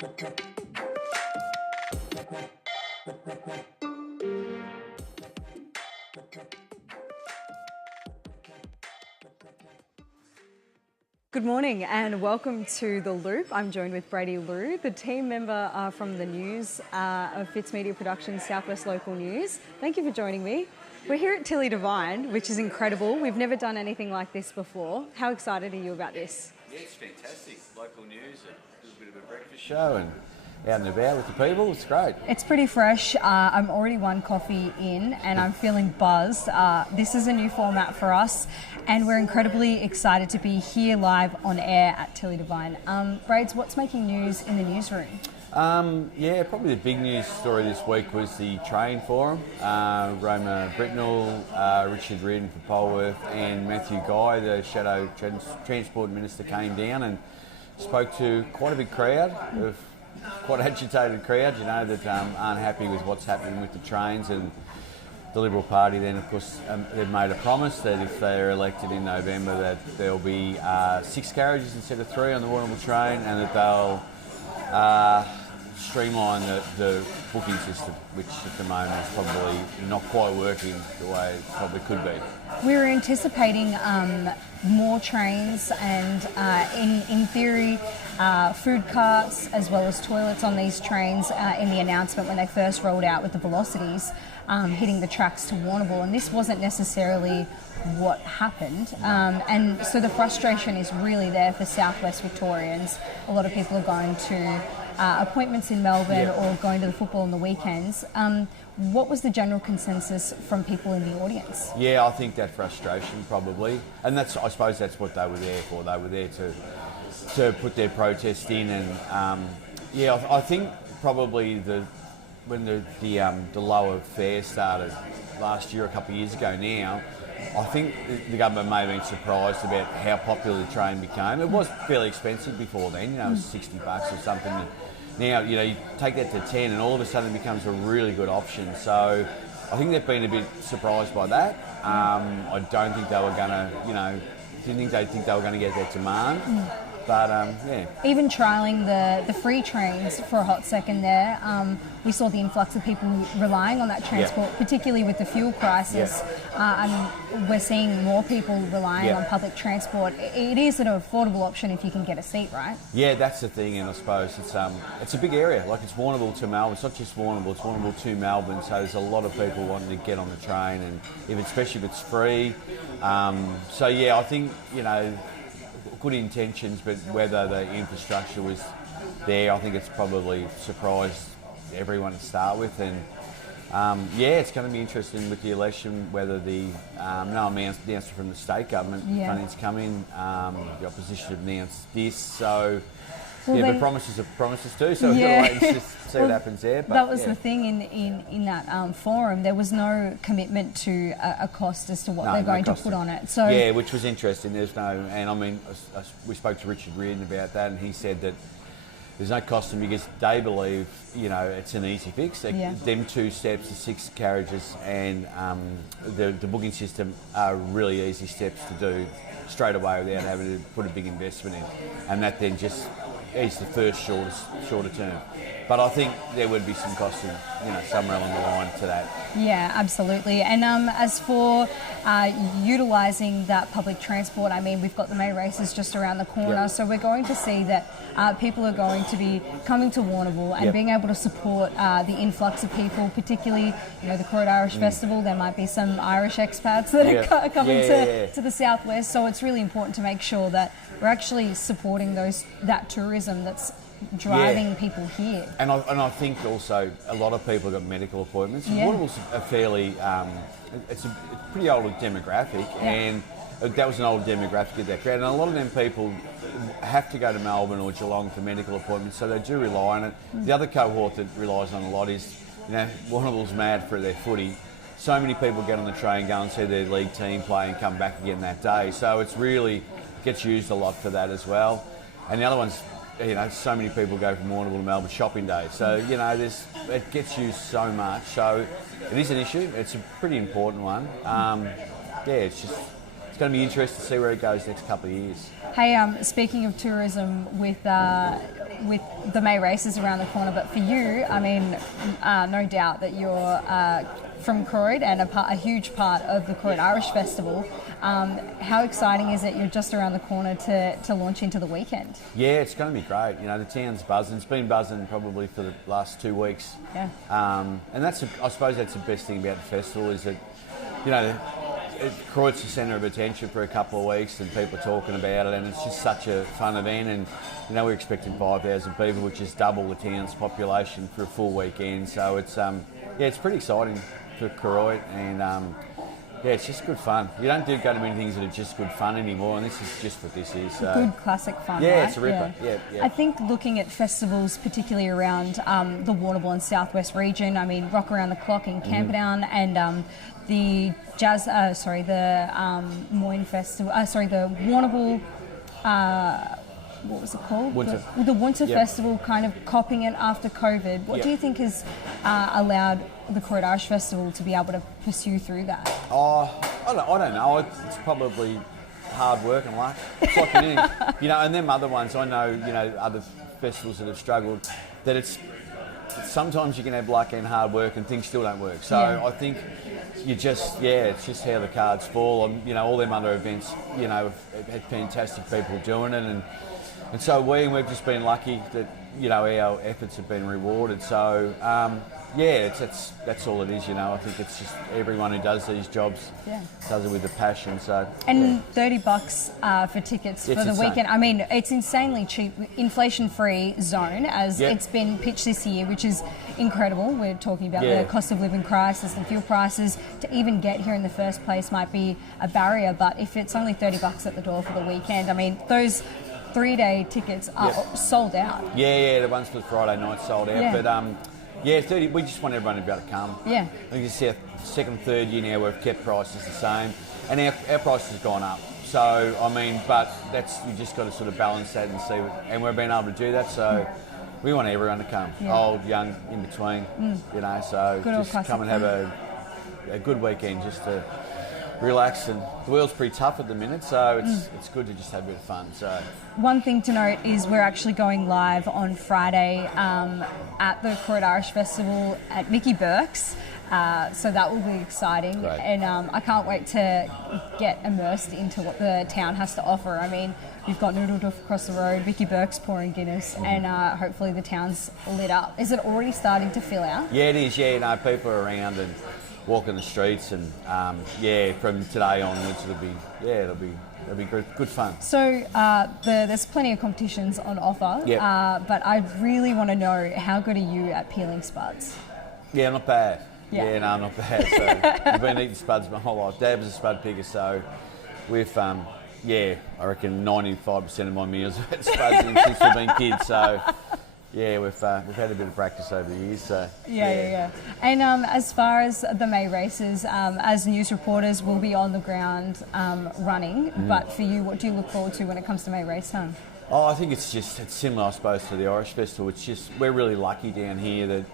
Good morning and welcome to The Loop. I'm joined with Brady Liu, the team member from the news of Fitz Media Productions, Southwest Local News. Thank you for joining me. We're here at Devine, which is incredible. We've never done anything like this before. How excited are you about this? Yeah, it's fantastic. Local news, a little bit of a breakfast show and out and about with the people. It's great. It's pretty fresh. I'm already one coffee in and I'm feeling buzzed. This is a new format for us and we're incredibly excited to be here live on air at Devine. Braids, what's making news in the newsroom? Yeah, probably the big news story this week was the train forum. Roma Britnell, Richard Reardon for Polworth and Matthew Guy, the Shadow Transport Minister, came down and spoke to quite a big crowd of quite agitated crowd, you know, that aren't happy with what's happening with the trains. And the Liberal Party then, of course, they've made a promise that if they're elected in November that there'll be 6 carriages instead of 3 on the Warrnambool train, and that they'll streamline the booking system, which at the moment is probably not quite working the way it probably could be. We were anticipating more trains and, in theory, food carts as well as toilets on these trains in the announcement when they first rolled out with the velocities hitting the tracks to Warrnambool, and this wasn't necessarily what happened. And so the frustration is really there for Southwest Victorians. A lot of people are going to appointments in Melbourne or going to the football on the weekends. What was the general consensus from people in the audience? Yeah, I think that frustration probably, and I suppose that's what they were there for. They were there to put their protest in, and I think probably when the lower fare started last year, a couple of years ago now, I think the government may have been surprised about how popular the train became. It was fairly expensive before then, it was $60 or something. Now, you take that to 10 and all of a sudden it becomes a really good option. So I think they've been a bit surprised by that. I don't think they were going to, didn't think they were going to get that demand. But, even trialling the free trains for a hot second there, we saw the influx of people relying on that transport, particularly with the fuel crisis. We're seeing more people relying on public transport. It is an affordable option if you can get a seat, right? Yeah, that's the thing, and I suppose it's a big area. Like, it's Warrnambool to Melbourne. It's not just Warrnambool, it's Warrnambool to Melbourne. So there's a lot of people wanting to get on the train, and especially if it's free. I think good intentions, but whether the infrastructure was there, I think it's probably surprised everyone to start with. And it's going to be interesting with the election whether the no announcement from the state government funding's coming. The opposition have announced this, so. But promises are promises too, so we've got to wait and just see what happens there. But, that was the thing in that forum. There was no commitment to a cost as to what they're going to put on it. So which was interesting. There's no, and I mean, we spoke to Richard Reardon about that, and he said that there's no cost to them because they believe, it's an easy fix. Them 2 steps, the 6 carriages, and the booking system are really easy steps to do straight away without having to put a big investment in, and that then just is the first shorter term. But I think there would be some cost in, somewhere along the line to that. Yeah, absolutely. And as for utilising that public transport, I mean, we've got the May races just around the corner, so we're going to see that people are going to be coming to Warrnambool and being able to support the influx of people, particularly, the Croat Irish Festival. There might be some Irish expats that are coming to the southwest, so it's really important to make sure that we're actually supporting that tourism that's driving people here. And I think also a lot of people have got medical appointments. Warrnambool's a fairly, it's a pretty old demographic, and that was an old demographic of that crowd. And a lot of them people have to go to Melbourne or Geelong for medical appointments, so they do rely on it. The other cohort that relies on a lot is, Warrnambool's mad for their footy. So many people get on the train, go and see their league team play and come back again that day. So it's really gets used a lot for that as well. And the other one's, so many people go from Warrnambool to Melbourne shopping day. So, it gets used so much. So it is an issue. It's a pretty important one. It's going to be interesting to see where it goes next couple of years. Hey, speaking of tourism, with with the May races around the corner, but for you, I mean, no doubt that you're from Croyd and a huge part of the Croyd Irish Festival. How exciting is it? You're just around the corner to launch into the weekend. Yeah, it's going to be great. You know, the town's buzzing. It's been buzzing probably for the last 2 weeks. Yeah. And I suppose that's the best thing about the festival is that, you know, Croyd's the centre of attention for a couple of weeks and people are talking about it, and it's just such a fun event. And, you know, we're expecting 5,000 people, which is double the town's population for a full weekend. So it's, it's pretty exciting for Croyd, and it's just good fun. You don't go to many things that are just good fun anymore, and this is just what this is. So. Good classic fun, yeah, right? It's a ripper. Yeah. I think looking at festivals, particularly around the Warrnambool and Southwest region, I mean, Rock Around the Clock in Camperdown and the Jazz, Moyne Festival, the Warrnambool, what was it called? Winter. The Winter Festival, kind of copying it after COVID. What do you think has allowed the Croyd Irish Festival to be able to pursue through that? I don't know. It's probably hard work and luck. It's like anything. You know, and them other ones, I know, you know, other festivals that have struggled, that it's sometimes you can have luck and hard work and things still don't work. So I think it's just how the cards fall. And, you know, all them other events, you know, have had fantastic people doing it, and so we've just been lucky that, you know, our efforts have been rewarded. So that's all it is. You know, I think it's just everyone who does these jobs does it with a passion. So $30 for tickets for the weekend. I mean, it's insanely cheap, inflation-free zone as it's been pitched this year, which is incredible. We're talking about the cost of living crisis and fuel prices. To even get here in the first place might be a barrier, but if it's only $30 at the door for the weekend, I mean, those 3-day tickets are sold out. Yeah, the ones for the Friday night sold out. Yeah. But 30. We just want everyone to be able to come. Yeah. I think it's our second, third year now we've kept prices the same, and our price has gone up. So I mean, but you just got to sort of balance that and see. And we've been able to do that. So we want everyone to come, old, young, in between. You know, so good just come and have a good weekend just to relax. And the world's pretty tough at the minute, so it's good to just have a bit of fun. So one thing to note is we're actually going live on Friday at the Croyd Irish Festival at Mickey Burke's. So that will be exciting. Great. And I can't wait to get immersed into what the town has to offer. I mean, we've got Noodle Duff across the road, Mickey Burke's pouring Guinness, and hopefully the town's lit up. Is it already starting to fill out? Yeah, it is. Yeah, no, people are around and walking the streets, and from today onwards it'll be good fun. So there's plenty of competitions on offer, but I really want to know, how good are you at peeling spuds? Yeah, not bad. Yeah. No, not bad. So I've been eating spuds my whole life. Dad was a spud picker, so we've I reckon 95% of my meals have had spuds in since we've been kids. So yeah, we've had a bit of practice over the years. So yeah. And as far as the May races, as news reporters, we'll be on the ground running. But for you, what do you look forward to when it comes to May race time? Oh, I think it's similar, I suppose, to the Irish Festival. It's just, we're really lucky down here that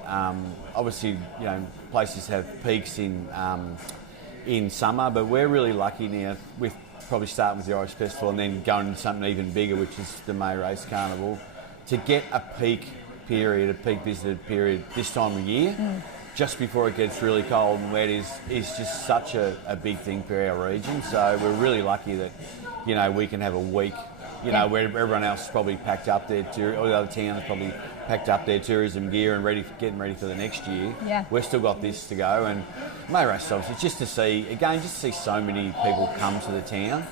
obviously, you know, places have peaks in summer, but we're really lucky now with probably starting with the Irish Festival and then going to something even bigger, which is the May Race Carnival, to get a peak visited period this time of year, just before it gets really cold and wet, is just such a big thing for our region. So we're really lucky that, you know, we can have a week, you know, where everyone else is probably packed up their all the other towns probably packed up their tourism gear and getting ready for the next year. Yeah. We've still got this to go, and May Race obviously just to see so many people come to the town,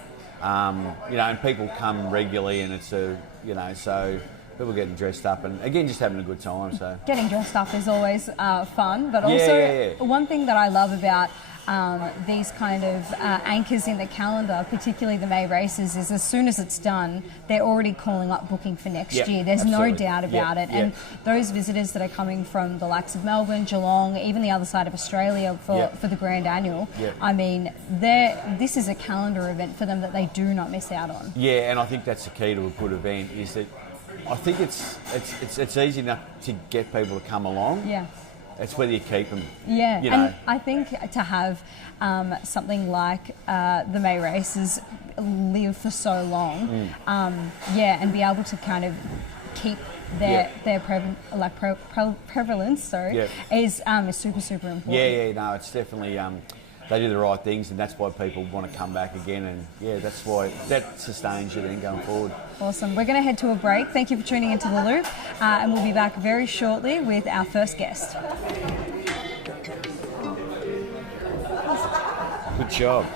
you know, and people come regularly, and it's so people getting dressed up and again just having a good time. So getting dressed up is always fun, but also one thing that I love about these kind of anchors in the calendar, particularly the May races, is as soon as it's done, they're already calling up booking for next year. There's absolutely no doubt about it. And those visitors that are coming from the likes of Melbourne, Geelong, even the other side of Australia for the Grand Annual, I mean, this is a calendar event for them that they do not miss out on. Yeah, and I think that's the key to a good event, is that I think it's easy enough to get people to come along. Yeah. It's whether you keep them. Yeah, you know. And I think to have something like the May races live for so long, and be able to kind of keep their prevalence, is super, super important. Yeah, no, it's definitely, they do the right things, and that's why people want to come back again, and that's why that sustains you then going forward. Awesome. We're going to head to a break. Thank you for tuning into The Loop, and we'll be back very shortly with our first guest. Good job.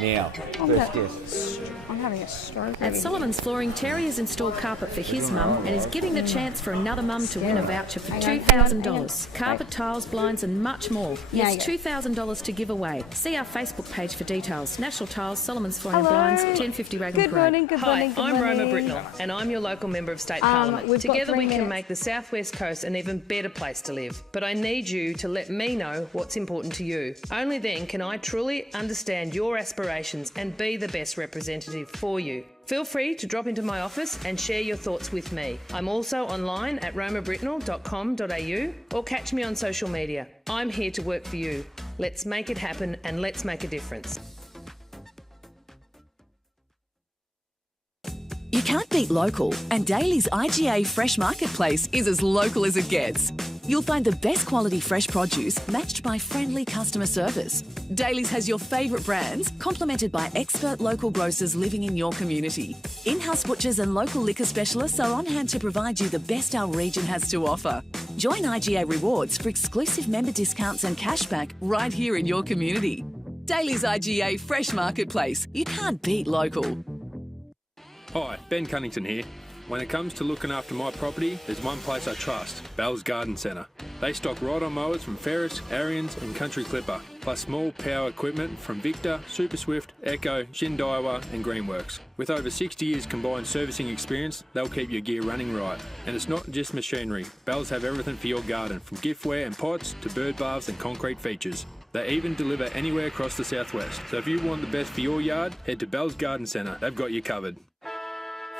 Now, first guest. I'm having a stroke. At Solomon's Flooring, Terry has installed carpet for his mum and is giving the chance for another mum to win a voucher for $2,000. Carpet, tiles, blinds and much more. Yes, $2,000 to give away. See our Facebook page for details. National Tiles, Solomon's Flooring and Blinds, 1050 Raglan Parade. Good morning. I'm Roma Britnell and I'm your local Member of State Parliament. Together we can make the South West Coast an even better place to live. But I need you to let me know what's important to you. Only then can I truly understand your aspirations and be the best representative for you. Feel free to drop into my office and share your thoughts with me. I'm also online at romabritnell.com.au or catch me on social media. I'm here to work for you. Let's make it happen and let's make a difference. You can't beat local, and Daly's IGA Fresh Marketplace is as local as it gets. You'll find the best quality fresh produce matched by friendly customer service. Daly's has your favourite brands, complemented by expert local grocers living in your community. In-house butchers and local liquor specialists are on hand to provide you the best our region has to offer. Join IGA Rewards for exclusive member discounts and cashback right here in your community. Daly's IGA Fresh Marketplace. You can't beat local. Hi, Ben Cunnington here. When it comes to looking after my property, there's one place I trust, Bell's Garden Centre. They stock ride-on mowers from Ferris, Ariens and Country Clipper, plus small power equipment from Victor, Super Swift, Echo, Shindaiwa and Greenworks. With over 60 years combined servicing experience, they'll keep your gear running right. And it's not just machinery. Bell's have everything for your garden, from giftware and pots to bird baths and concrete features. They even deliver anywhere across the southwest. So if you want the best for your yard, head to Bell's Garden Centre. They've got you covered.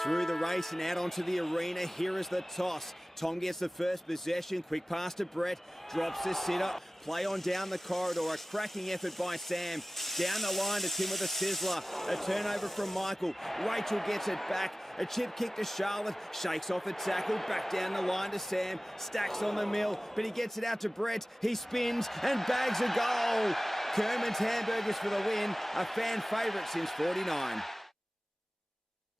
Through the race and out onto the arena, here is the toss. Tom gets the first possession, quick pass to Brett, drops the sitter, play on down the corridor, a cracking effort by Sam. Down the line to Tim with a sizzler, a turnover from Michael. Rachel gets it back, a chip kick to Charlotte, shakes off a tackle, back down the line to Sam, stacks on the mill, but he gets it out to Brett, he spins and bags a goal. Kerman's Hamburgers for the win, a fan favourite since '49.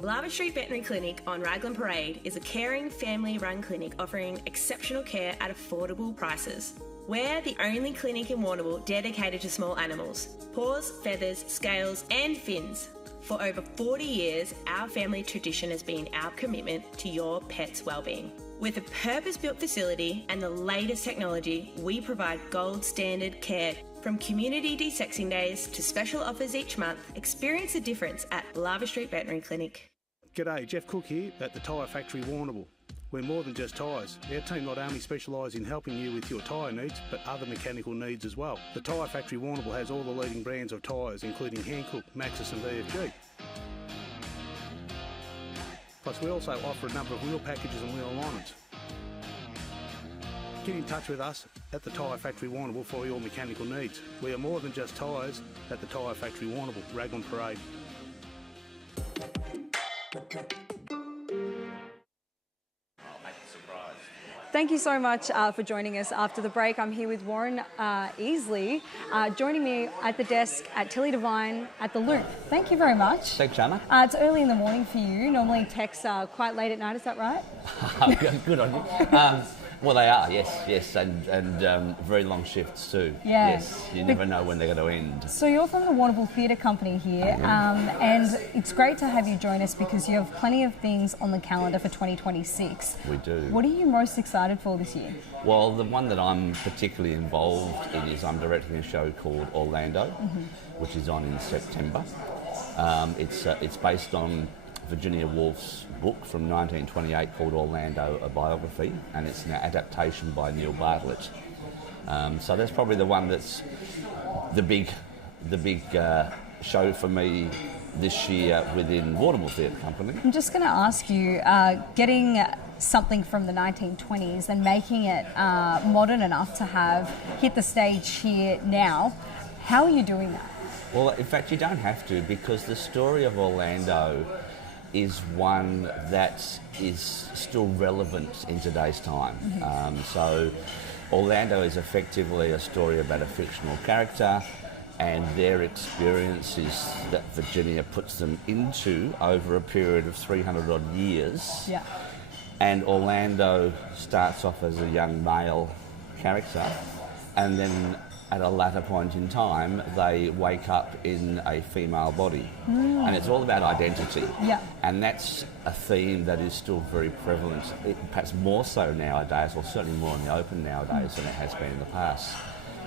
Lava Street Veterinary Clinic on Raglan Parade is a caring, family-run clinic offering exceptional care at affordable prices. We're the only clinic in Warrnambool dedicated to small animals. Paws, feathers, scales and fins. For over 40 years, our family tradition has been our commitment to your pet's well-being. With a purpose-built facility and the latest technology, we provide gold standard care. From community de-sexing days to special offers each month, experience the difference at Lava Street Veterinary Clinic. G'day, Jeff Cook here at the Tyre Factory Warrnambool. We're more than just tyres. Our team not only specialise in helping you with your tyre needs, but other mechanical needs as well. The Tyre Factory Warrnambool has all the leading brands of tyres, including Hankook, Maxxis and VFG. Plus we also offer a number of wheel packages and wheel alignments. Get in touch with us at the Tyre Factory Warrnambool for your mechanical needs. We are more than just tyres at the Tyre Factory Warrnambool, Raglan Parade. Thank you so much for joining us after the break. I'm here with Warren Easley, joining me at the desk at Tilly Devine at The Loop. Thank you very much. Thanks, Shanna. It's early in the morning for you. Normally texts are quite late at night, is that right? Good on you. Well, they are, yes, and very long shifts too. Yeah. Yes, you never know when they're going to end. So you're from the Warrnambool Theatre Company here, and it's great to have you join us because you have plenty of things on the calendar for 2026. We do. What are you most excited for this year? Well, the one that I'm particularly involved in is I'm directing a show called Orlando, which is on in September. It's based on Virginia Woolf's book from 1928 called Orlando, a biography, and it's an adaptation by Neil Bartlett. So that's probably the one that's the big show for me this year within Warrnambool Theatre Company. I'm just going to ask you, getting something from the 1920s and making it modern enough to have hit the stage here now, how are you doing that? Well, in fact, you don't have to, because the story of Orlando is one that is still relevant in today's time. So Orlando is effectively a story about a fictional character and their experiences that Virginia puts them into over a period of 300 odd years. Yeah. And Orlando starts off as a young male character, and then at a latter point in time, they wake up in a female body. And it's all about identity. Yeah. And that's a theme that is still very prevalent, perhaps more so nowadays, or certainly more in the open nowadays than it has been in the past.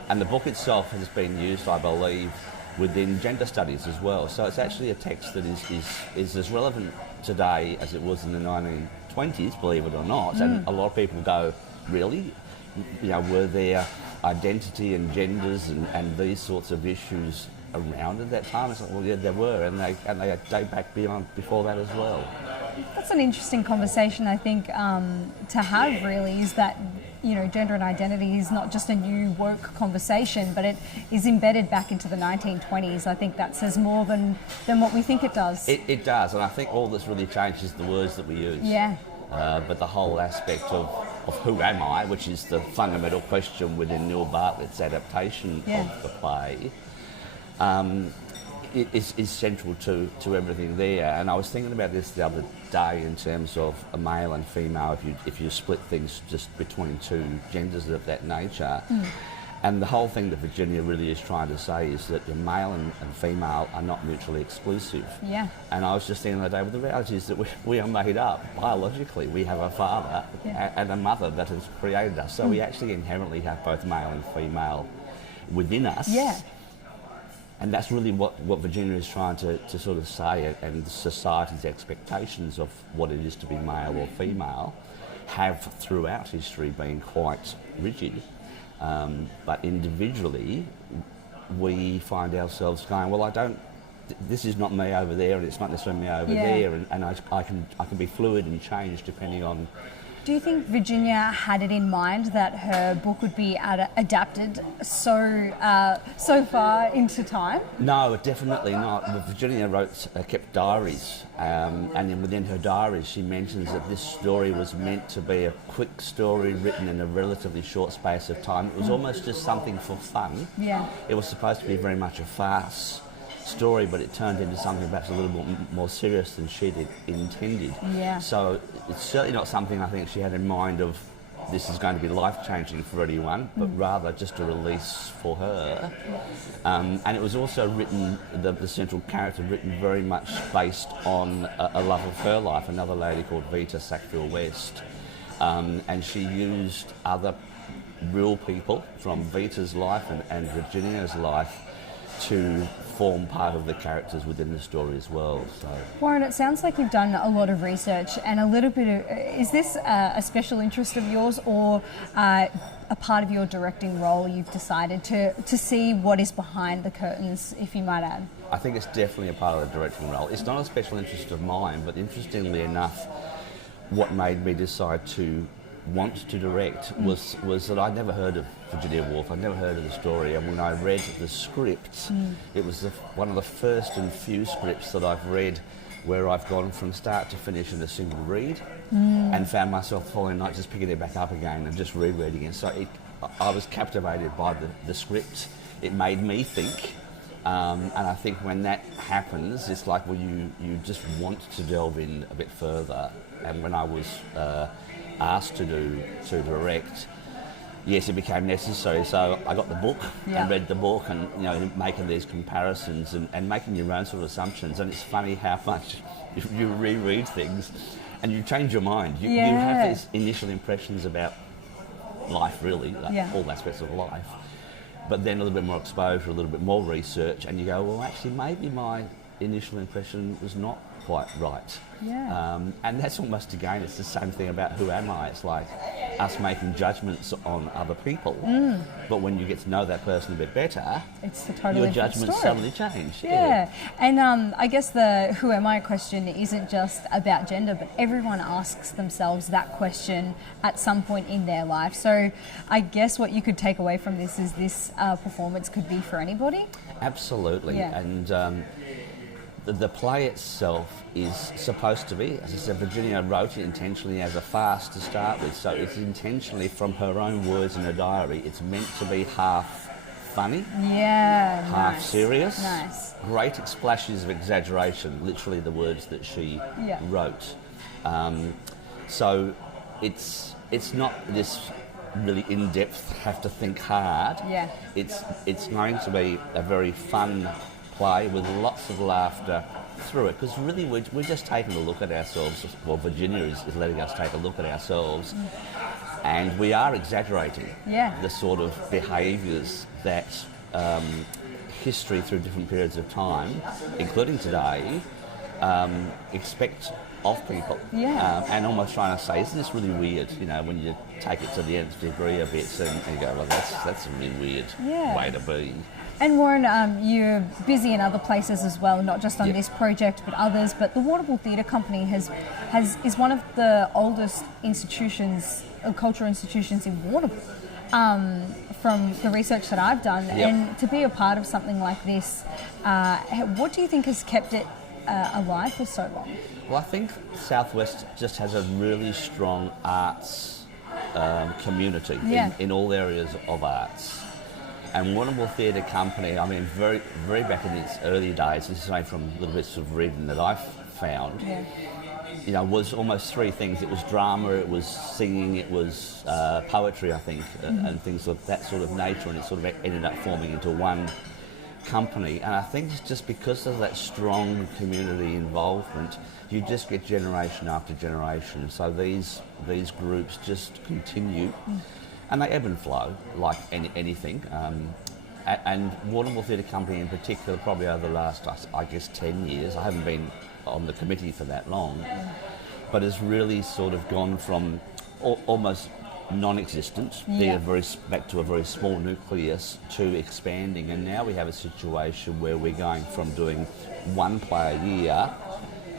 And the book itself has been used, I believe, within gender studies as well. So it's actually a text that is as relevant today as it was in the 1920s, believe it or not. And a lot of people go, really? You know, were there identity and genders and these sorts of issues around at that time? It's like, well, yeah, there were, and they date back before that as well. That's an interesting conversation, I think, to have, really, is that, you know, gender and identity is not just a new woke conversation, but it is embedded back into the 1920s. I think that says more than what we think it does. It does, and I think all that's really changed is the words that we use. Yeah. But the whole aspect of who am I, which is the fundamental question within Neil Bartlett's adaptation of the play, is central to everything there. And I was thinking about this the other day in terms of a male and female, if you split things just between two genders of that nature. And the whole thing that Virginia really is trying to say is that the male and female are not mutually exclusive. Yeah. And I was just thinking the other day, well, the reality is that we are made up biologically. We have a father and a mother that has created us. So we actually inherently have both male and female within us. Yeah. And that's really what Virginia is trying to sort of say, and society's expectations of what it is to be male or female have throughout history been quite rigid. But individually, we find ourselves going, well, this is not me over there, and it's not necessarily me over there, and I can be fluid and change depending on. Do you think Virginia had it in mind that her book would be adapted so far into time? No, definitely not. Virginia kept diaries, and then within her diaries she mentions that this story was meant to be a quick story written in a relatively short space of time. It was almost just something for fun. Yeah. It was supposed to be very much a farce story, but it turned into something perhaps a little bit more serious than she'd intended. Yeah. So it's certainly not something I think she had in mind of this is going to be life-changing for anyone, but rather just a release for her. And it was also written, the central character written very much based on a love of her life, another lady called Vita Sackville-West. And she used other real people from Vita's life and Virginia's life to form part of the characters within the story as well. So, Warren, it sounds like you've done a lot of research and a little bit of... Is this a special interest of yours, or a part of your directing role you've decided to see what is behind the curtains, if you might add? I think it's definitely a part of the directing role. It's not a special interest of mine, but interestingly enough, what made me decide to want to direct was that I'd never heard of Virginia Woolf. I'd never heard of the story, and when I read the script, it was one of the first and few scripts that I've read where I've gone from start to finish in a single read and found myself following night just picking it back up again and just rereading it. So I was captivated by the script. It made me think, and I think when that happens, it's like, well, you just want to delve in a bit further. And when I was asked to direct, yes, it became necessary. So I got the book and read the book, and making these comparisons and making your own sort of assumptions. And it's funny how much you reread things and you change your mind. You have these initial impressions about life, really, all aspects of life. But then a little bit more exposure, a little bit more research, and you go, well, actually, maybe my initial impression was not quite right. And that's almost, again, it's the same thing about who am I. It's like us making judgments on other people, but when you get to know that person a bit better, it's a totally your judgments suddenly change. And I guess the who am I question isn't just about gender, but everyone asks themselves that question at some point in their life. So I guess what you could take away from this is this performance could be for anybody. Absolutely. And the play itself is supposed to be, as I said, Virginia wrote it intentionally as a farce to start with, so it's intentionally, from her own words in her diary, it's meant to be half funny, half serious. Nice. Great splashes of exaggeration, literally the words that she wrote. So it's not this really in-depth, have to think hard. Yeah. It's going to be a very fun play with lots of laughter through it, because really we're just taking a look at ourselves. Well, Virginia is letting us take a look at ourselves, and we are exaggerating the sort of behaviours that history through different periods of time, including today, expect of people. And almost trying to say, isn't this really weird? You know, when you take it to the nth degree a bit and you go, well, that's a really weird way to be. And Warren, you're busy in other places as well, not just on this project but others. But the Warrnambool Theatre Company is one of the oldest institutions, cultural institutions in Warrnambool. From the research that I've done, and to be a part of something like this, what do you think has kept it alive for so long? Well, I think Southwest just has a really strong arts community in all areas of arts. And Warrnambool Theatre Company, I mean, very, very back in its early days, this is only from little bits of reading that I've found, you know, was almost three things. It was drama, it was singing, it was poetry, I think, and things of that sort of nature, and it sort of ended up forming into one company. And I think it's just because of that strong community involvement, you just get generation after generation. So these groups just continue. And they ebb and flow like anything. And Warrnambool Theatre Company in particular, probably over the last, I guess, 10 years, I haven't been on the committee for that long, but has really sort of gone from almost non-existent, back to a very small nucleus, to expanding. And now we have a situation where we're going from doing one play a year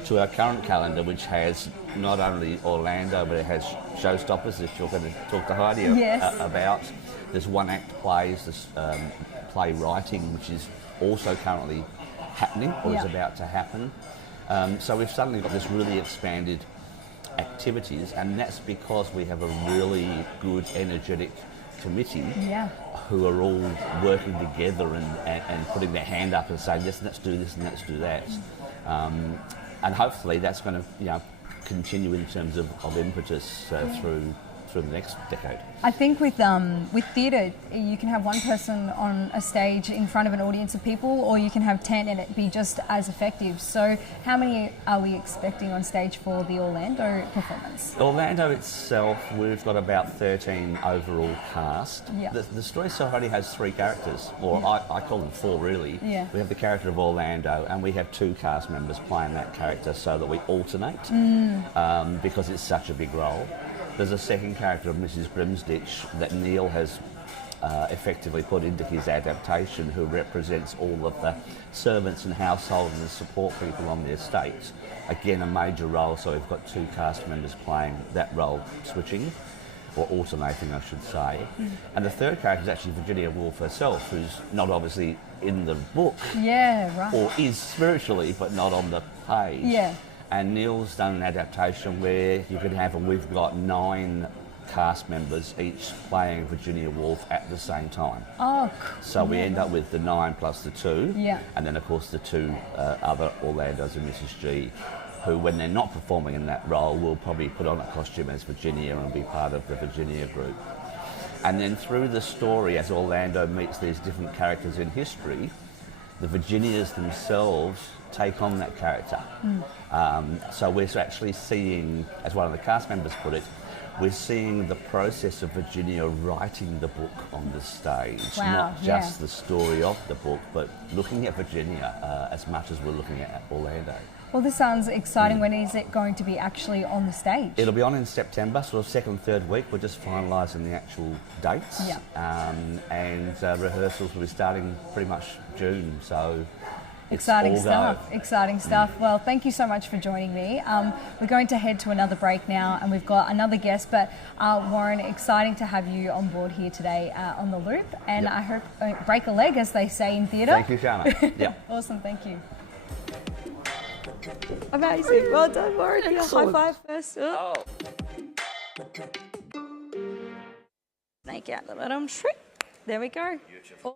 to our current calendar, which has not only Orlando, but it has showstoppers, if you're going to talk to Heidi about. There's one-act plays, there's play writing, which is also currently happening, or is about to happen. So we've suddenly got this really expanded activities, and that's because we have a really good, energetic committee who are all working together and putting their hand up and saying, yes, let's do this and let's do that. And hopefully that's going to, continue in terms of impetus through the next decade. I think with theatre, you can have one person on a stage in front of an audience of people, or you can have 10 and it be just as effective. So how many are we expecting on stage for the Orlando performance? Orlando itself, we've got about 13 overall cast. The story itself only has 3 characters, or I call them 4 really. We have the character of Orlando, and we have 2 cast members playing that character so that we alternate, because it's such a big role. There's a second character of Mrs. Grimsditch that Neil has effectively put into his adaptation, who represents all of the servants and household and the support people on the estate. Again, a major role, so we've got 2 cast members playing that role, switching, or alternating, I should say. And the third character is actually Virginia Woolf herself, who's not obviously in the book, or is spiritually, but not on the page. And Neil's done an adaptation where you can have, and we've got 9 cast members each playing Virginia Woolf at the same time. Oh, cool. So we end up with the 9 plus the 2, and then of course the 2 other Orlandos and Mrs. G, who when they're not performing in that role will probably put on a costume as Virginia and be part of the Virginia group. And then through the story, as Orlando meets these different characters in history, the Virginias themselves take on that character. So we're actually seeing, as one of the cast members put it, we're seeing the process of Virginia writing the book on the stage, not just the story of the book, but looking at Virginia as much as we're looking at Orlando. Well, this sounds exciting. When is it going to be actually on the stage? It'll be on in September, sort of second, third week. We're just finalising the actual dates. And rehearsals will be starting pretty much June, so exciting stuff. Well, thank you so much for joining me. We're going to head to another break now, and we've got another guest, but Warren, exciting to have you on board here today on The Loop, and I hope break a leg, as they say in theatre. Thank you, Shana. Awesome, thank you. Amazing. Well done, Warren. High five first. Oh. Snake out the bottom. There we go.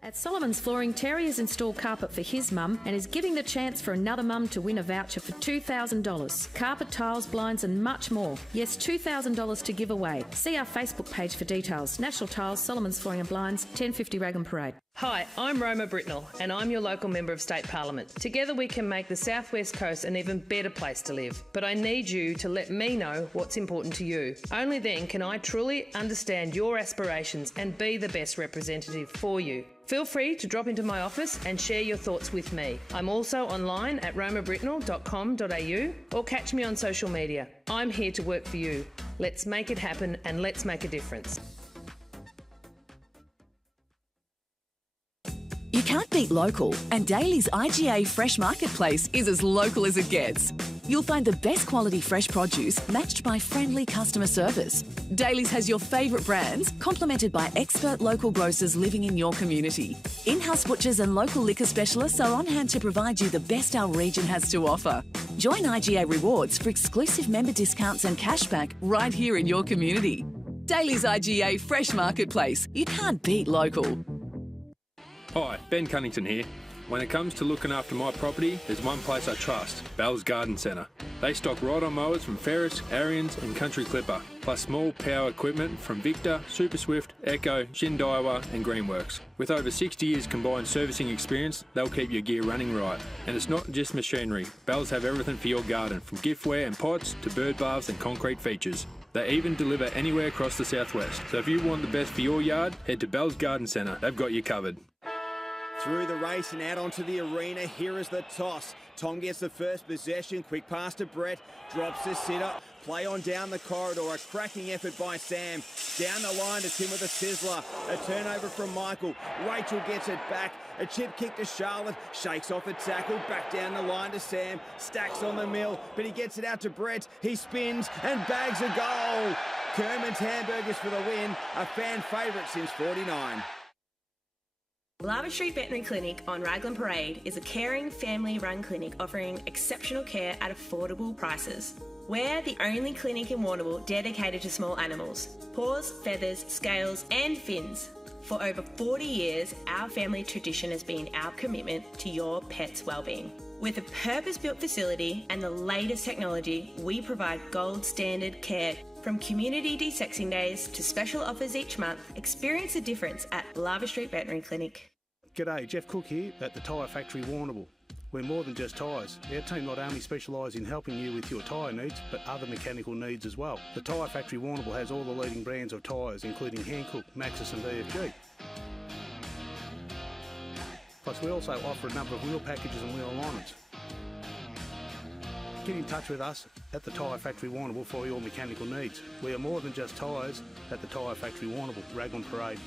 At Solomon's Flooring, Terry has installed carpet for his mum and is giving the chance for another mum to win a voucher for $2,000. Carpet, tiles, blinds and much more. Yes, $2,000 to give away. See our Facebook page for details. National Tiles, Solomon's Flooring and Blinds, 1050 Raglan Parade. Hi, I'm Roma Britnell and I'm your local Member of State Parliament. Together we can make the South West Coast an even better place to live. But I need you to let me know what's important to you. Only then can I truly understand your aspirations and be the best representative for you. Feel free to drop into my office and share your thoughts with me. I'm also online at romabritnell.com.au or catch me on social media. I'm here to work for you. Let's make it happen and let's make a difference. You can't beat local, and Daly's IGA Fresh Marketplace is as local as it gets. You'll find the best quality fresh produce matched by friendly customer service. Daly's has your favourite brands, complemented by expert local grocers living in your community. In-house butchers and local liquor specialists are on hand to provide you the best our region has to offer. Join IGA Rewards for exclusive member discounts and cashback right here in your community. Daly's IGA Fresh Marketplace. You can't beat local. Hi, Ben Cunnington here. When it comes to looking after my property, there's one place I trust, Bell's Garden Centre. They stock ride-on mowers from Ferris, Ariens and Country Clipper, plus small power equipment from Victor, Super Swift, Echo, Shindaiwa and Greenworks. With over 60 years combined servicing experience, they'll keep your gear running right. And it's not just machinery. Bell's have everything for your garden, from giftware and pots to bird baths and concrete features. They even deliver anywhere across the southwest. So if you want the best for your yard, head to Bell's Garden Centre. They've got you covered. Through the race and out onto the arena, here is the toss. Tom gets the first possession, quick pass to Brett, drops the sitter, play on down the corridor, a cracking effort by Sam. Down the line to Tim with a sizzler, a turnover from Michael. Rachel gets it back, a chip kick to Charlotte, shakes off a tackle, back down the line to Sam, stacks on the mill, but he gets it out to Brett, he spins and bags a goal. Kerman's Hamburgers for the win, a fan favourite since 49. Lava Street Veterinary Clinic on Raglan Parade is a caring, family-run clinic offering exceptional care at affordable prices. We're the only clinic in Warrnambool dedicated to small animals. Paws, feathers, scales and fins. For over 40 years, our family tradition has been our commitment to your pet's wellbeing. With a purpose-built facility and the latest technology, we provide gold standard care. From community de-sexing days to special offers each month, experience the difference at Lava Street Veterinary Clinic. G'day, Jeff Cook here at the Tyre Factory Warrnambool. We're more than just tyres. Our team not only specialise in helping you with your tyre needs, but other mechanical needs as well. The Tyre Factory Warrnambool has all the leading brands of tyres, including Hankook, Maxxis and BFG. Plus we also offer a number of wheel packages and wheel alignments. Get in touch with us at the Tyre Factory Warrnambool for your mechanical needs. We are more than just tyres at the Tyre Factory Warrnambool, Raglan Parade.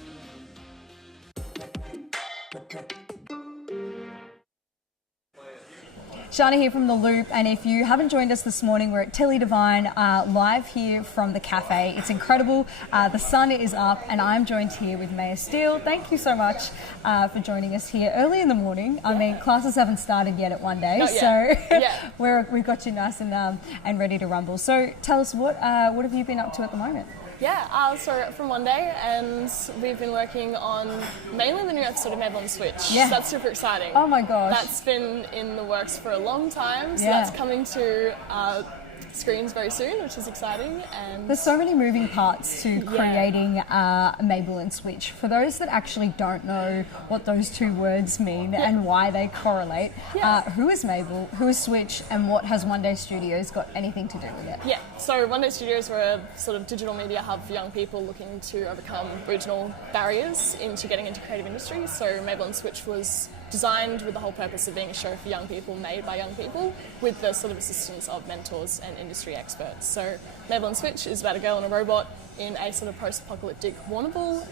Shana here from The Loop, and if you haven't joined us this morning, we're at Tilly Devine, live here from the cafe. It's incredible. The sun is up, and I'm joined here with Maya Steele. Thank you so much for joining us here early in the morning. I mean, classes haven't started yet at one day, so we've got you nice and ready to rumble. So tell us, what have you been up to at the moment? Yeah, so from one day, and we've been working on mainly the new episode of Mabel and Switch. Yeah. So that's super exciting. Oh my gosh. That's been in the works for a long time, so that's coming to screens very soon, which is exciting. And there's so many moving parts to creating Mabel and Switch. For those that actually don't know what those two words mean and why they correlate, who is Mabel, who is Switch, and what has One Day Studios got anything to do with it? Yeah, so One Day Studios were a sort of digital media hub for young people looking to overcome regional barriers into getting into creative industries. So Mabel and Switch was designed with the whole purpose of being a show for young people, made by young people, with the sort of assistance of mentors and industry experts. So Mabel and Switch is about a girl and a robot in a sort of post-apocalyptic Warrnambool,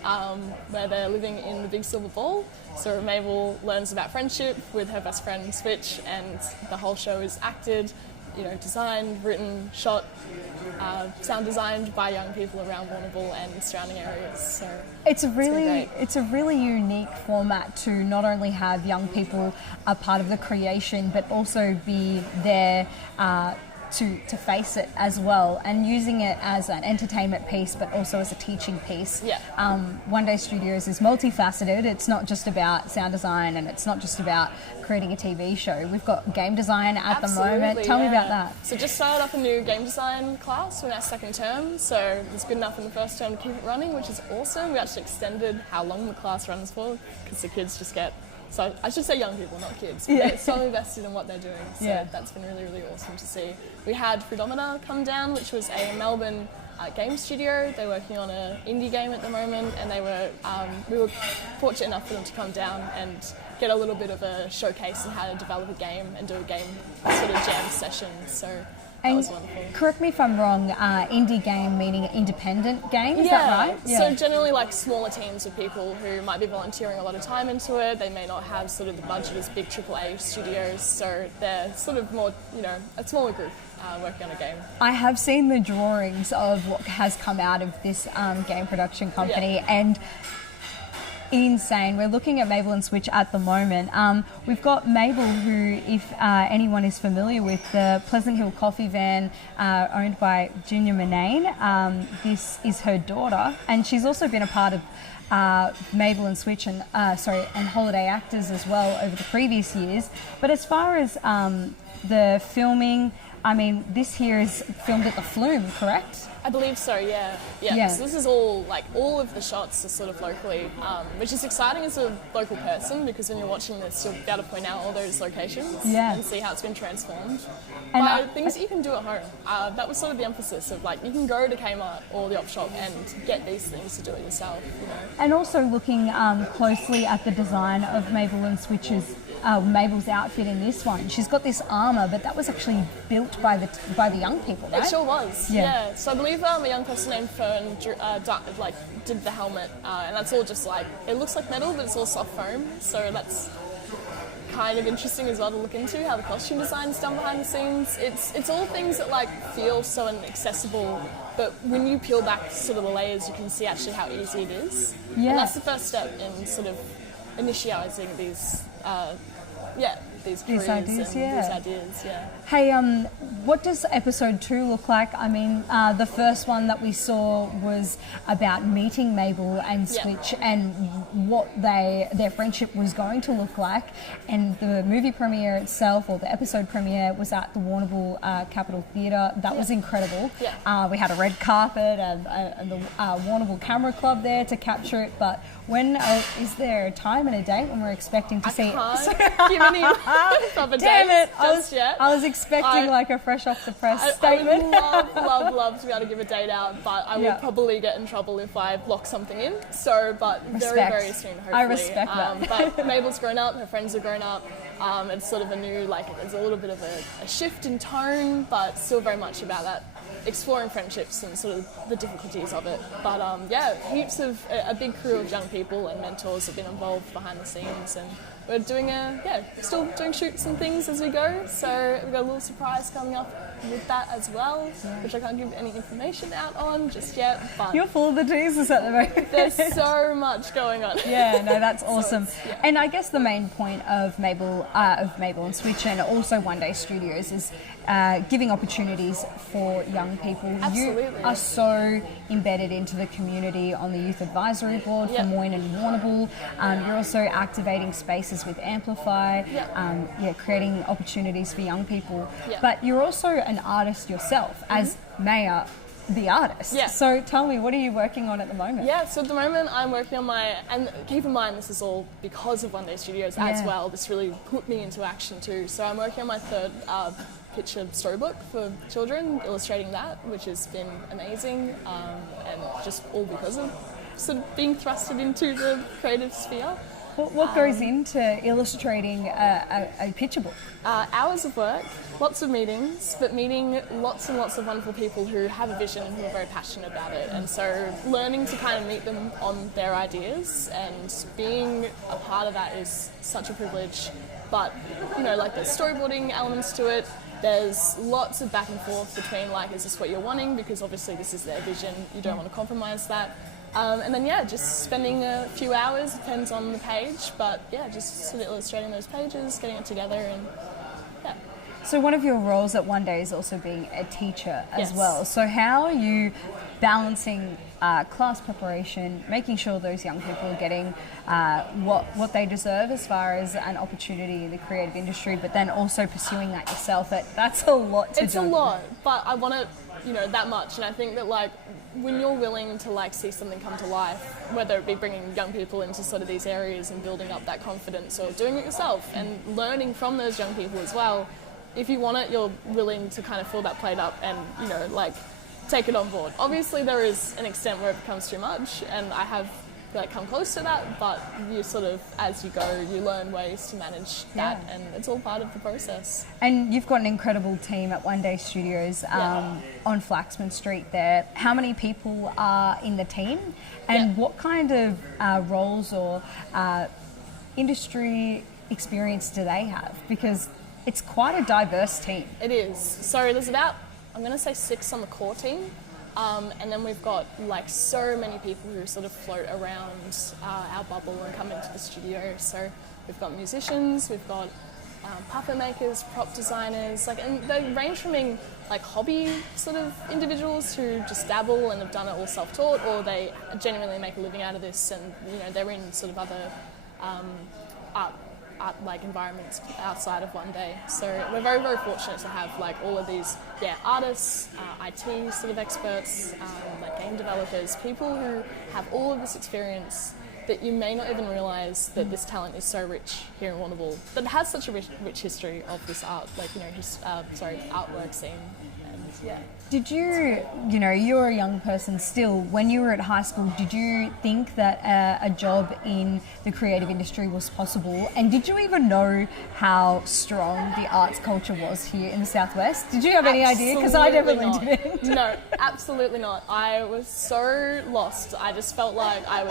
where they're living in the big silver ball. So Mabel learns about friendship with her best friend Switch, and the whole show is acted designed, written, shot, sound designed by young people around Warrnambool and surrounding areas. So it's a really unique format to not only have young people a part of the creation, but also be there to face it as well, and using it as an entertainment piece but also as a teaching piece. One Day Studios is multifaceted. It's not just about sound design, and it's not just about creating a TV show. We've got game design at the moment. Tell me about that. So just started up a new game design class. We're in our second term, so it's good enough in the first term to keep it running, which is awesome. We actually extended how long the class runs for, because the kids just get, so I should say young people, not kids, but they're so invested in what they're doing. So that's been really, really awesome to see. We had Freedomina come down, which was a Melbourne game studio. They're working on an indie game at the moment, and we were fortunate enough for them to come down and get a little bit of a showcase on how to develop a game and do a game sort of jam session. So that was wonderful. Correct me if I'm wrong, indie game meaning independent game, is that right? So generally like smaller teams of people who might be volunteering a lot of time into it. They may not have sort of the budget as big AAA studios, so they're sort of more, a smaller group working on a game. I have seen the drawings of what has come out of this game production company, and insane. We're looking at Mabel and Switch at the moment. We've got Mabel, who, if anyone is familiar with, the Pleasant Hill coffee van owned by Junior Manane. This is her daughter, and she's also been a part of Mabel and Switch and Holiday Actors as well over the previous years. But as far as the filming, I mean, this here is filmed at the Flume, correct? I believe so, yeah. So this is all of the shots are sort of locally, which is exciting as a local person, because when you're watching this, you'll be able to point out all those locations and see how it's been transformed by things that you can do at home. That was sort of the emphasis of you can go to Kmart or the op shop and get these things to do it yourself. And also looking closely at the design of Mabel and Switch's Mabel's outfit in this one. She's got this armour, but that was actually built by the young people, right? It sure was. Yeah. So I believe a young person named Fern did the helmet, and that's all just it looks like metal, but it's all soft foam. So that's kind of interesting as well to look into how the costume design is done behind the scenes. It's all things that feel so inaccessible, but when you peel back sort of the layers, you can see actually how easy it is. And that's the first step in sort of initializing these ideas. Hey, what does episode 2 look like? I mean, the first one that we saw was about meeting Mabel and Switch and what their friendship was going to look like. And the movie premiere itself, or the episode premiere, was at the Warrnambool Capitol Theatre. That was incredible. We had a red carpet and the Warrnambool Camera Club there to capture it. But when is there a time and a date when we're expecting to see it? I can't give any proper Damn dates it! just yet. I was expecting a fresh off the press statement. I would love to be able to give a date out, but I will probably get in trouble if I block something in. So, but very, very soon, hopefully. I respect that. But Mabel's grown up, her friends are grown up. It's sort of a new, there's a little bit of a shift in tone, but still very much about that exploring friendships and sort of the difficulties of it. But heaps of a big crew of young people and mentors have been involved behind the scenes, and we're doing still doing shoots and things as we go. So we've got a little surprise coming up with that as well, which I can't give any information out on just yet. But you're full of the teasers at the moment. There's so much going on. That's awesome. And I guess the main point of Mabel and Switch, and also One Day Studios, is giving opportunities for young people. Absolutely. You are so embedded into the community on the Youth Advisory Board for Moyne and Warrnambool. You're also activating spaces with Amplify, creating opportunities for young people. But you're also an artist yourself, as Maya, the artist. So tell me, what are you working on at the moment? So at the moment I'm working on and keep in mind this is all because of One Day Studios as well. This really put me into action too. So I'm working on my third picture storybook for children, illustrating that, which has been amazing, and just all because of sort of being thrusted into the creative sphere. What goes into illustrating a picture book? Hours of work, lots of meetings, but meeting lots and lots of wonderful people who have a vision and who are very passionate about it. And so learning to kind of meet them on their ideas and being a part of that is such a privilege. But, there's storyboarding elements to it. there's lots of back and forth between like, is this what you're wanting? Because obviously this is their vision. You don't want to compromise that. And then, just spending a few hours, depends on the page, but just sort of illustrating those pages, getting it together, and So one of your roles at One Day is also being a teacher as Yes. well. So how are you balancing class preparation, making sure those young people are getting what they deserve as far as an opportunity in the creative industry, but then also pursuing that yourself? That's a lot to do. It's a lot, but I want it, that much. And I think that like when you're willing to like see something come to life, whether it be bringing young people into sort of these areas and building up that confidence, or doing it yourself and learning from those young people as well. If you want it, you're willing to kind of fill that plate up and, like take it on board. Obviously there is an extent where it becomes too much, and I have like come close to that, but you sort of, as you go, you learn ways to manage that, and it's all part of the process. And you've got an incredible team at One Day Studios on Flaxman Street there. How many people are in the team, and what kind of roles or industry experience do they have? Because it's quite a diverse team. It is. So there's about, I'm going to say 6 on the core team. And then we've got like so many people who sort of float around our bubble and come into the studio. So we've got musicians, we've got puppet makers, prop designers, and they range from being like hobby sort of individuals who just dabble and have done it all self-taught, or they genuinely make a living out of this, and they're in sort of other art like environments outside of One Day. So we're very, very fortunate to have like all of these artists, IT sort of experts, like game developers, people who have all of this experience that you may not even realise that this talent is so rich here in Warrnambool, that has such a rich history of this art, artwork scene. And, Did you, you're a young person still, when you were at high school, did you think that a job in the creative industry was possible? And did you even know how strong the arts culture was here in the Southwest? Did you have any idea? Because I definitely didn't. No, absolutely not. I was so lost. I just felt like I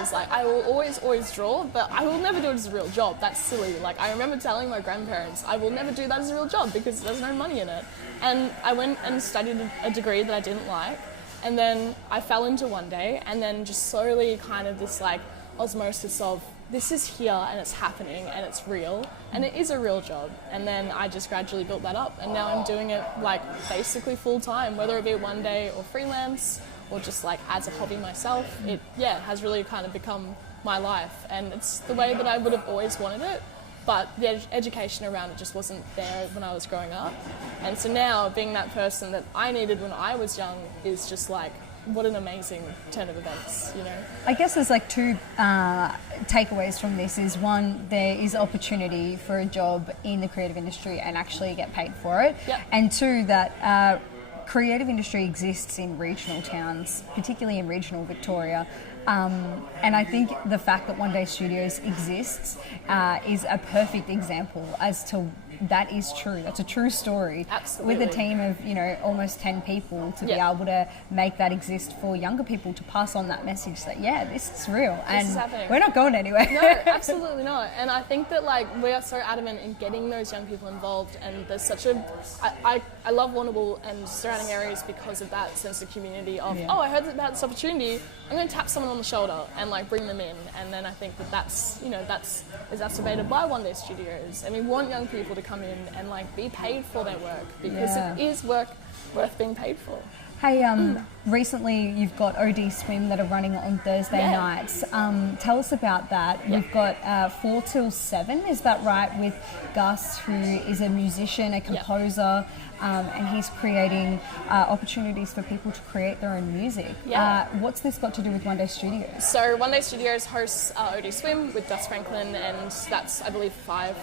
will always draw, but I will never do it as a real job. That's silly. Like, I remember telling my grandparents, I will never do that as a real job because there's no money in it. And I went and studied a degree that I didn't like, and then I fell into One Day, and then just slowly kind of this like osmosis of this is here and it's happening and it's real and it is a real job. And then I just gradually built that up, and now I'm doing it like basically full time, whether it be One Day or freelance or just like as a hobby myself. It has really kind of become my life, and it's the way that I would have always wanted it. But the education around it just wasn't there when I was growing up. And so now, being that person that I needed when I was young is just like, what an amazing turn of events, I guess there's like 2 takeaways from this. Is one, there is opportunity for a job in the creative industry and actually get paid for it. Yep. And 2, that creative industry exists in regional towns, particularly in regional Victoria. And I think the fact that One Day Studios exists is a perfect example as to that is true. That's a true story. Absolutely. With a team of, almost 10 people to be able to make that exist for younger people to pass on that message that, this is real. This is and happening. We're not going anywhere. No, absolutely not. And I think that we are so adamant in getting those young people involved, and there's such I love Warrnambool and surrounding areas because of that sense of community of, I heard about this opportunity, I'm going to tap someone on the shoulder and bring them in. And then I think that's exacerbated by One Day Studios. And we want young people to come in and be paid for their work, because it is work worth being paid for. Hey, recently you've got OD Swim that are running on Thursday nights. Tell us about that. You've got 4 till 7, is that right, with Gus, who is a musician, a composer, and he's creating opportunities for people to create their own music. What's this got to do with One Day Studios? So One Day Studios hosts OD Swim with Gus Franklin, and that's, I believe, 5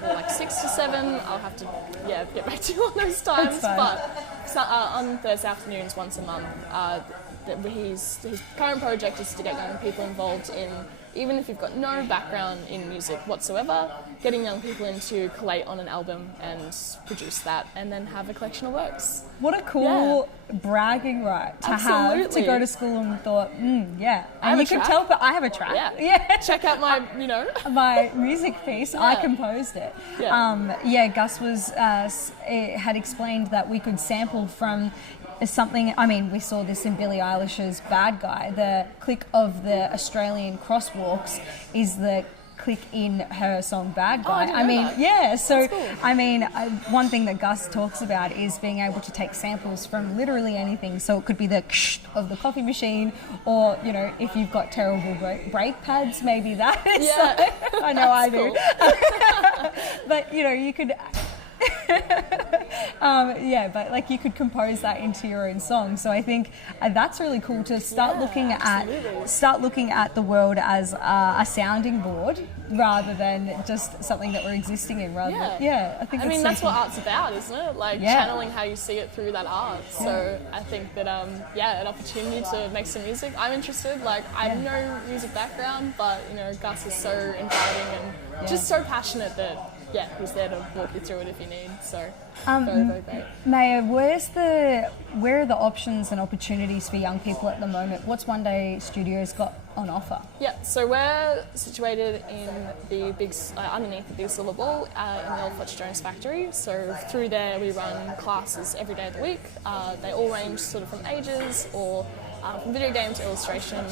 or 6 to 7. I'll have to get back to you on those times. But on Thursday afternoons once a month, his current project is to get young people involved in even if you've got no background in music whatsoever, getting young people in to collate on an album and produce that and then have a collection of works. What a cool bragging right to have, to go to school and thought, yeah. And you could tell, but I have a track. Yeah. Check out my, my music piece. I composed it. Gus was had explained that we could sample from something. I mean, we saw this in Billie Eilish's Bad Guy. The click of the Australian crosswalks is the click in her song Bad Guy. So cool. I mean, one thing that Gus talks about is being able to take samples from literally anything. So it could be the ksh of the coffee machine, or if you've got terrible brake pads, maybe that is. Yeah. I know I do. But you could. But you could compose that into your own song. So I think that's really cool to start looking at the world as a sounding board rather than just something that we're existing in. I think that's what art's about, isn't it? Channeling how you see it through that art. Yeah. So I think that an opportunity to make some music. I'm interested. I have no music background, but Gus is so inviting and just so passionate that. Yeah, he's there to walk you through it if you need. So, very, very great. Maya, where are the options and opportunities for young people at the moment? What's One Day Studios got on offer? Yeah, so we're situated in the big, underneath the big silver ball in the old Fletcher Jones factory. So through there we run classes every day of the week. They all range sort of from ages or from video game to illustration.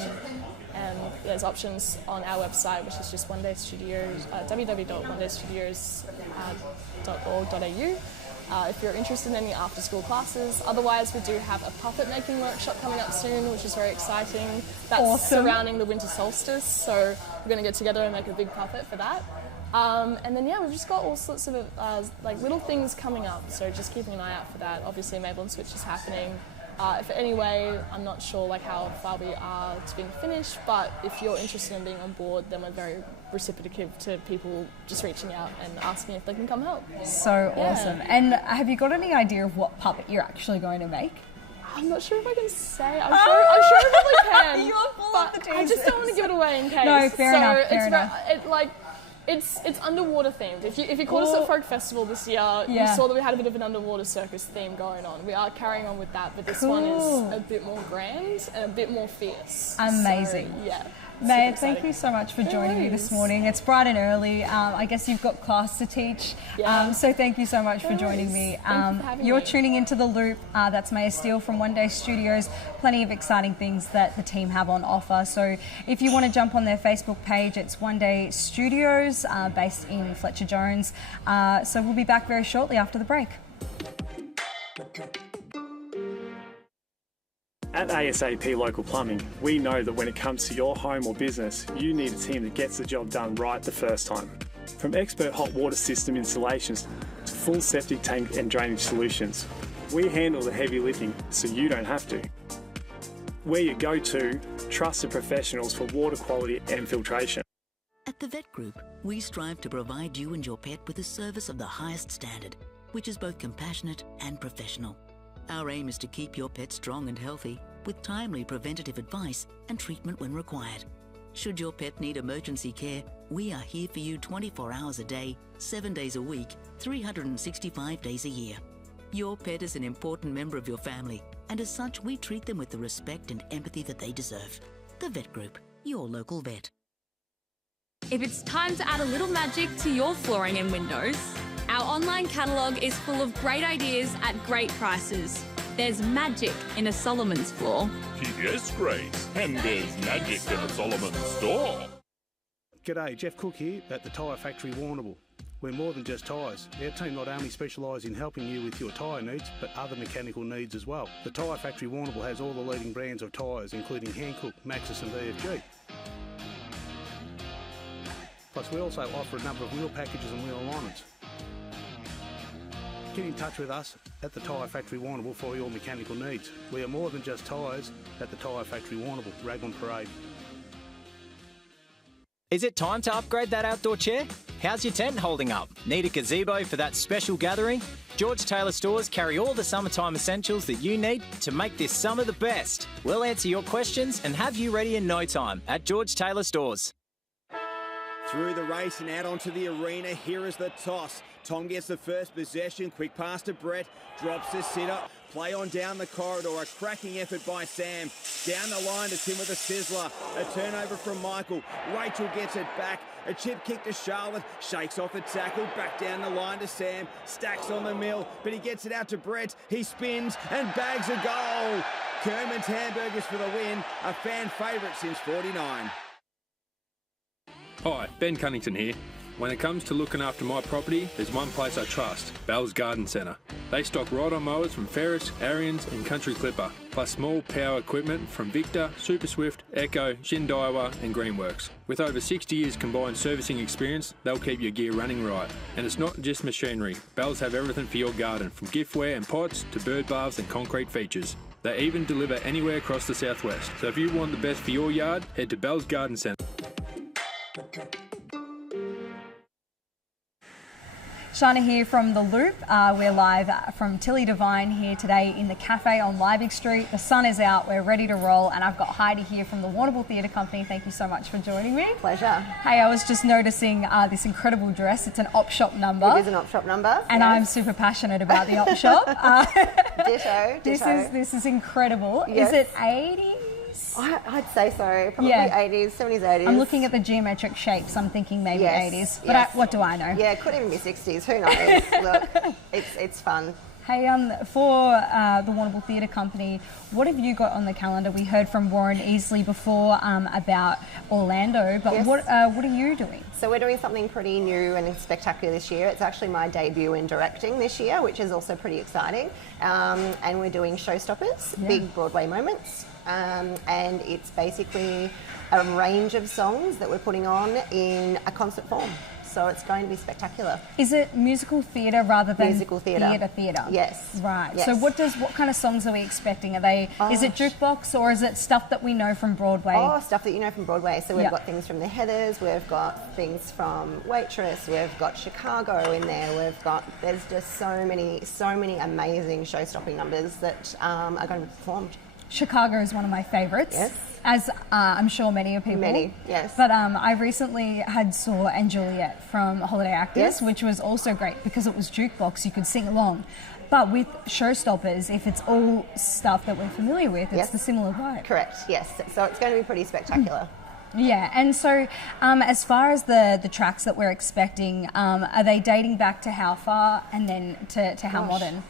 And there's options on our website, which is just One Day Studios, www.ondaystudios.org.au. If you're interested in any after-school classes. Otherwise, we do have a puppet making workshop coming up soon, which is very exciting. That's surrounding the winter solstice, so we're going to get together and make a big puppet for that. And then we've just got all sorts of little things coming up, so just keeping an eye out for that. Obviously, Maple & Switch is happening. If anyway, I'm not sure how far we are to being finished, but if you're interested in being on board, then we're very reciprocative to people just reaching out and asking if they can come help. So awesome. And have you got any idea of what puppet you're actually going to make? I'm not sure if I can say. I'm sure I probably can. You are full of the teasers. I just don't want to give it away in case. No, fair enough. It's underwater themed. If you caught us at Folk Festival this year, you saw that we had a bit of an underwater circus theme going on. We are carrying on with that, but this one is a bit more grand and a bit more fierce. Amazing. So, yeah. Maya, thank you so much for joining me this morning. It's bright and early. I guess you've got class to teach. Yeah. So thank you so much for joining me. You're tuning into The Loop. That's Maya Steele from One Day Studios. Plenty of exciting things that the team have on offer. So if you want to jump on their Facebook page, it's One Day Studios based in Fletcher Jones. So we'll be back very shortly after the break. At ASAP Local Plumbing, we know that when it comes to your home or business, you need a team that gets the job done right the first time. From expert hot water system installations to full septic tank and drainage solutions, we handle the heavy lifting so you don't have to. We're your go-to, trusted professionals for water quality and filtration. At the Vet Group, we strive to provide you and your pet with a service of the highest standard, which is both compassionate and professional. Our aim is to keep your pet strong and healthy with timely preventative advice and treatment when required. Should your pet need emergency care, we are here for you 24 hours a day, 7 days a week, 365 days a year. Your pet is an important member of your family, and as such, we treat them with the respect and empathy that they deserve. The Vet Group, your local vet. If it's time to add a little magic to your flooring and windows, our online catalogue is full of great ideas at great prices. There's magic in a Solomon's floor. Yes, Grace, and there's magic in a Solomon's store. G'day, Jeff Cook here at the Tyre Factory Warrnambool. We're more than just tyres. Our team not only specialise in helping you with your tyre needs, but other mechanical needs as well. The Tyre Factory Warrnambool has all the leading brands of tyres, including Hankook, Maxxis and VFG. Plus, we also offer a number of wheel packages and wheel alignments. Get in touch with us at the Tyre Factory Warrnambool for your mechanical needs. We are more than just tyres at the Tyre Factory Warrnambool, Raglan Parade. Is it time to upgrade that outdoor chair? How's your tent holding up? Need a gazebo for that special gathering? George Taylor Stores carry all the summertime essentials that you need to make this summer the best. We'll answer your questions and have you ready in no time at George Taylor Stores. Through the race and out onto the arena, here is the toss. Tom gets the first possession, quick pass to Brett, drops the sitter, play on down the corridor, a cracking effort by Sam. Down the line to Tim with a sizzler, a turnover from Michael. Rachel gets it back, a chip kick to Charlotte, shakes off the tackle, back down the line to Sam, stacks on the mill, but he gets it out to Brett, he spins and bags a goal. Kerman's Hamburgers for the win, a fan favourite since 49. Hi, Ben Cunnington here. When it comes to looking after my property, there's one place I trust, Bell's Garden Centre. They stock ride-on mowers from Ferris, Ariens and Country Clipper, plus small power equipment from Victor, Super Swift, Echo, Shindaiwa and Greenworks. With over 60 years combined servicing experience, they'll keep your gear running right. And it's not just machinery. Bell's have everything for your garden, from giftware and pots to bird baths and concrete features. They even deliver anywhere across the southwest. So if you want the best for your yard, head to Bell's Garden Centre. Shana here from The Loop. We're live from Tilly Devine here today in the cafe on Liebig Street. The sun is out, we're ready to roll, and I've got Heidi here from the Warrnambool Theatre Company. Thank you so much for joining me. Pleasure. Hey, I was just noticing this incredible dress. It's an op shop number. It is an op shop number. And yes. I'm super passionate about the op shop. Ditto. This is incredible. Yes. Is it 80s? I'd say so. Probably Yeah. 80s, 70s, 80s. I'm looking at the geometric shapes. I'm thinking maybe Yes, 80s. But yes. what do I know? Yeah, it could even be 60s. Who knows? Look, it's fun. Hey, for the Warrnambool Theatre Company, what have you got on the calendar? We heard from Warren Easley before about Orlando, but Yes. what are you doing? So we're doing something pretty new and spectacular this year. It's actually my debut in directing this year, which is also pretty exciting. And we're doing Showstoppers, big Broadway moments. And it's basically a range of songs that we're putting on in a concert form. So it's going to be spectacular. Is it musical theatre rather than musical theatre? Theatre. Yes. Right. Yes. So what kind of songs are we expecting? Are they? Is it jukebox or is it stuff that we know from Broadway? Oh, stuff that you know from Broadway. So we've got things from the Heathers, we've got things from Waitress, we've got Chicago in there. There's just so many amazing show-stopping numbers that are going to be performed. Chicago is one of my favourites. Yes. As I'm sure many of people. Many, yes. But I recently saw And Juliet from Holiday Actors, which was also great because it was jukebox, you could sing along. But with Showstoppers, if it's all stuff that we're familiar with, it's the similar vibe. Correct, yes. So it's going to be pretty spectacular. Yeah, and so as far as the tracks that we're expecting, are they dating back to how far and then to how modern?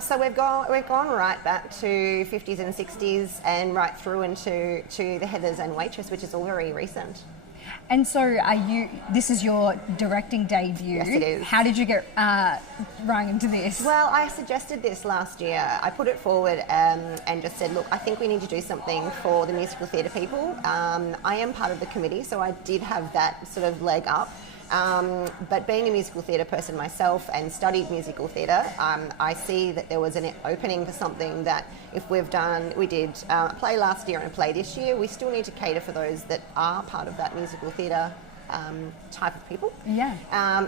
So we've gone right back to 50s and 60s and right through into the Heathers and Waitress, which is all very recent. And so this is your directing debut. Yes, it is. How did you get rung into this? Well, I suggested this last year. I put it forward and just said, look, I think we need to do something for the musical theatre people. I am part of the committee, so I did have that sort of leg up. But being a musical theatre person myself and studied musical theatre, I see that there was an opening for something that we did a play last year and a play this year, we still need to cater for those that are part of that musical theatre type of people. Yeah.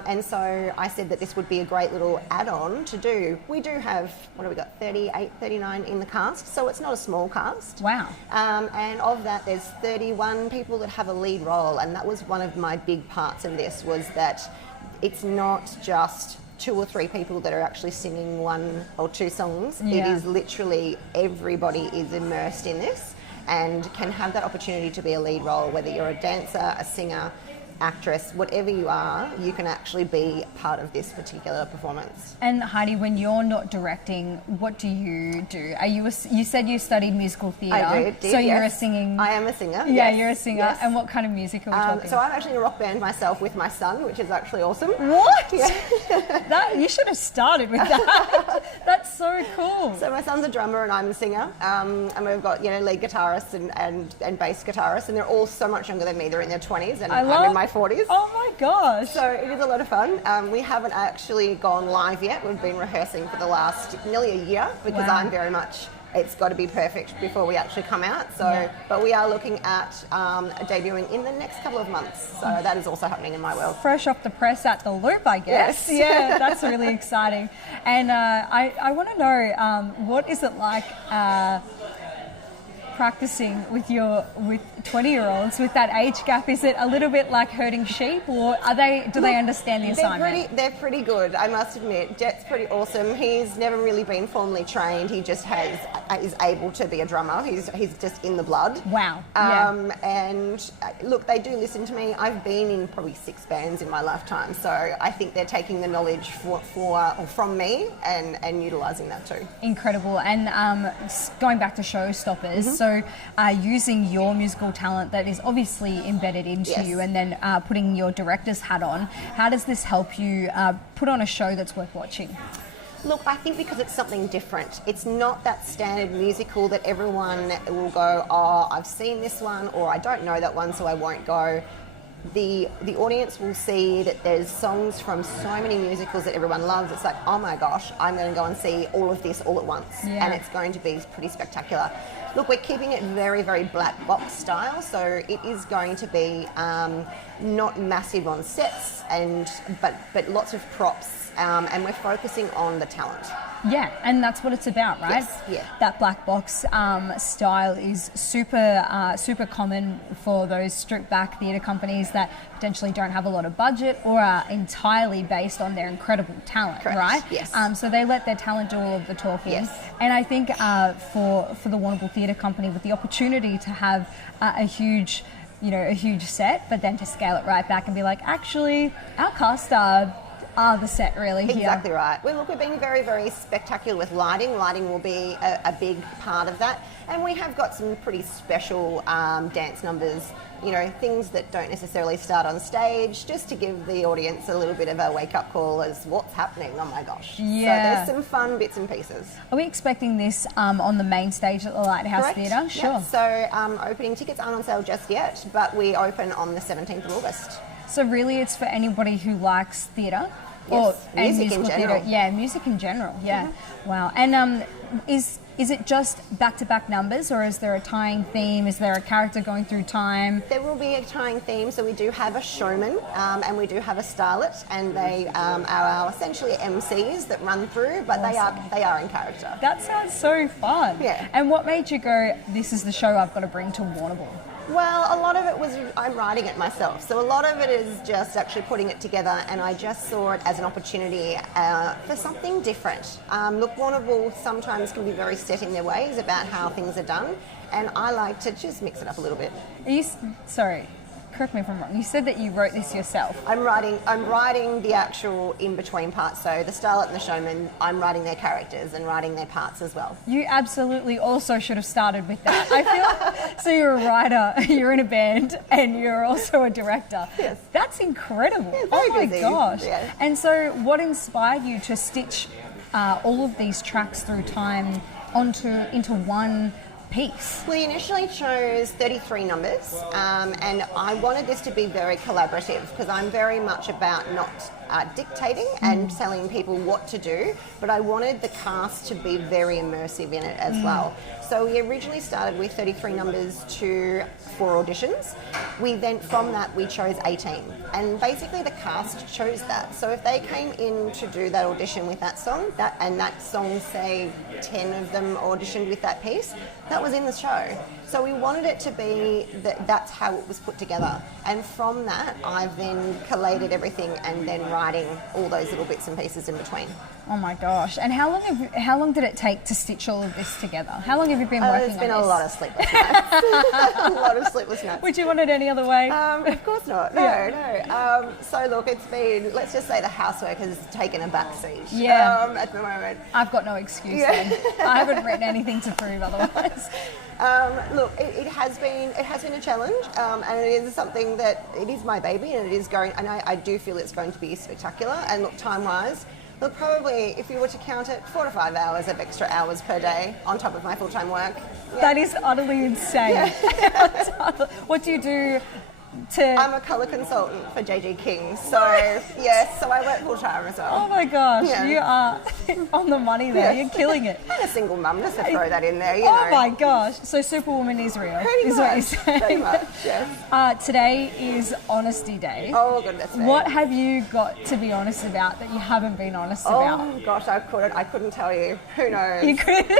And so I said that this would be a great little add-on to do. We do have, 38, 39 in the cast, so it's not a small cast. Wow. And of that, there's 31 people that have a lead role, and that was one of my big parts of this, was that it's not just 2 or 3 people that are actually singing 1 or 2 songs. Yeah. It is literally everybody is immersed in this and can have that opportunity to be a lead role, whether you're a dancer, a singer, actress, whatever you are, you can actually be part of this particular performance. And Heidi, when you're not directing, what do you do? You said you studied musical theatre. I did, so you're a singing... I am a singer. Yeah, yes, you're a singer. Yes. And what kind of music are we talking? So I'm actually in a rock band myself with my son, which is actually awesome. What? Yeah. You should have started with that. That's so cool. So my son's a drummer and I'm a singer. And we've got, lead guitarists and bass guitarists, and they're all so much younger than me. They're in their 20s and I'm in my 40s. Oh my gosh. So it is a lot of fun. We haven't actually gone live yet. We've been rehearsing for the last nearly a year because I'm very much, it's got to be perfect before we actually come out. So, But we are looking at debuting in the next couple of months. So that is also happening in my world. Fresh off the press at the Loop, I guess. Yes. Yeah, that's really exciting. And I want to know, what is it like practicing with 20-year-olds with that age gap? Is it a little bit like herding sheep, or do they understand the assignment? They're pretty good, I must admit. Jet's pretty awesome. He's never really been formally trained. He just is able to be a drummer. He's just in the blood. Wow. And look, they do listen to me. I've been in probably 6 bands in my lifetime, so I think they're taking the knowledge from me and utilising that too. Incredible. And going back to Showstoppers, so using your musical talent that is obviously embedded into you, and then putting your director's hat on, how does this help you put on a show that's worth watching? Look, I think because it's something different. It's not that standard musical that everyone will go, oh, I've seen this one, or I don't know that one, so I won't go. The audience will see that there's songs from so many musicals that everyone loves. It's like, oh my gosh, I'm going to go and see all of this all at once. And it's going to be pretty spectacular. Look, we're keeping it very, very black box style, so it is going to be not massive on sets, but lots of props, and we're focusing on the talent. Yeah, and that's what it's about, right? Yes, yeah. That black box style is super common for those stripped back theatre companies that potentially don't have a lot of budget or are entirely based on their incredible talent, right? Yes. So they let their talent do all of the talking. Yes. And I think for the Warrnambool Theatre Company, with the opportunity to have a huge set, but then to scale it right back and be like, actually, our cast are the set really here. Exactly right. We're being very, very spectacular with lighting. Lighting will be a big part of that. And we have got some pretty special dance numbers, things that don't necessarily start on stage, just to give the audience a little bit of a wake-up call as what's happening. Oh my gosh. Yeah. So there's some fun bits and pieces. Are we expecting this on the main stage at the Lighthouse Theatre? Sure. Yep. So opening tickets aren't on sale just yet, but we open on the 17th of August. So really it's for anybody who likes theatre? Yes, music in general. Theatre. Yeah, music in general, yeah. Wow. And is it just back-to-back numbers, or is there a tying theme? Is there a character going through time? There will be a tying theme, so we do have a showman and we do have a starlet, and they are our essentially MCs that run through, but they are in character. That sounds so fun. Yeah. And what made you go, this is the show I've got to bring to Warrnambool? Well, a lot of it was I'm writing it myself, so a lot of it is just actually putting it together, and I just saw it as an opportunity for something different. Look, Warrnambool sometimes can be very set in their ways about how things are done, and I like to just mix it up a little bit. Sorry, correct me if I'm wrong. You said that you wrote this yourself. I'm writing the actual in-between parts, so the starlet and the showman, I'm writing their characters and writing their parts as well. You absolutely also should have started with that. I feel so. You're a writer, you're in a band, and you're also a director. Yes. That's incredible. Yeah, oh my busy. gosh. Yeah. And so what inspired you to stitch all of these tracks through time into one piece? We initially chose 33 numbers, and I wanted this to be very collaborative because I'm very much about not dictating and telling people what to do, but I wanted the cast to be very immersive in it as well. So we originally started with 33 numbers to 4 auditions. From that we chose 18, and basically the cast chose that. So if they came in to do that audition with that song, say 10 of them auditioned with that piece, that was in the show. So we wanted it to be that's how it was put together. And from that, I've then collated everything and then writing all those little bits and pieces in between. Oh my gosh. And how long did it take to stitch all of this together? How long have you been working on this? It's been a lot of sleepless nights. A lot of sleepless nights. Would you want it any other way? Of course not. No. So look, it's been, let's just say the housework has taken a back seat at the moment. I've got no excuse then. I haven't written anything to prove otherwise. Look, it has been a challenge, and it is something that it is my baby, and it is going. And I do feel it's going to be spectacular. And look, time-wise, look, probably if you were to count it, 4 to 5 hours of extra hours per day on top of my full-time work. Yeah. That is utterly insane. What do you do I'm a colour consultant for JG King, so yes, so I work full time as well. Oh my gosh, you are on the money there. You're killing it. And a single mum, just to throw that in there. You Oh know. my gosh, so Superwoman is real. Pretty is much, what you're saying. pretty much, yes. Today is Honesty Day. Oh goodness me. What have you got to be honest about that you haven't been honest about? Oh gosh, I couldn't tell you. Who knows? You couldn't.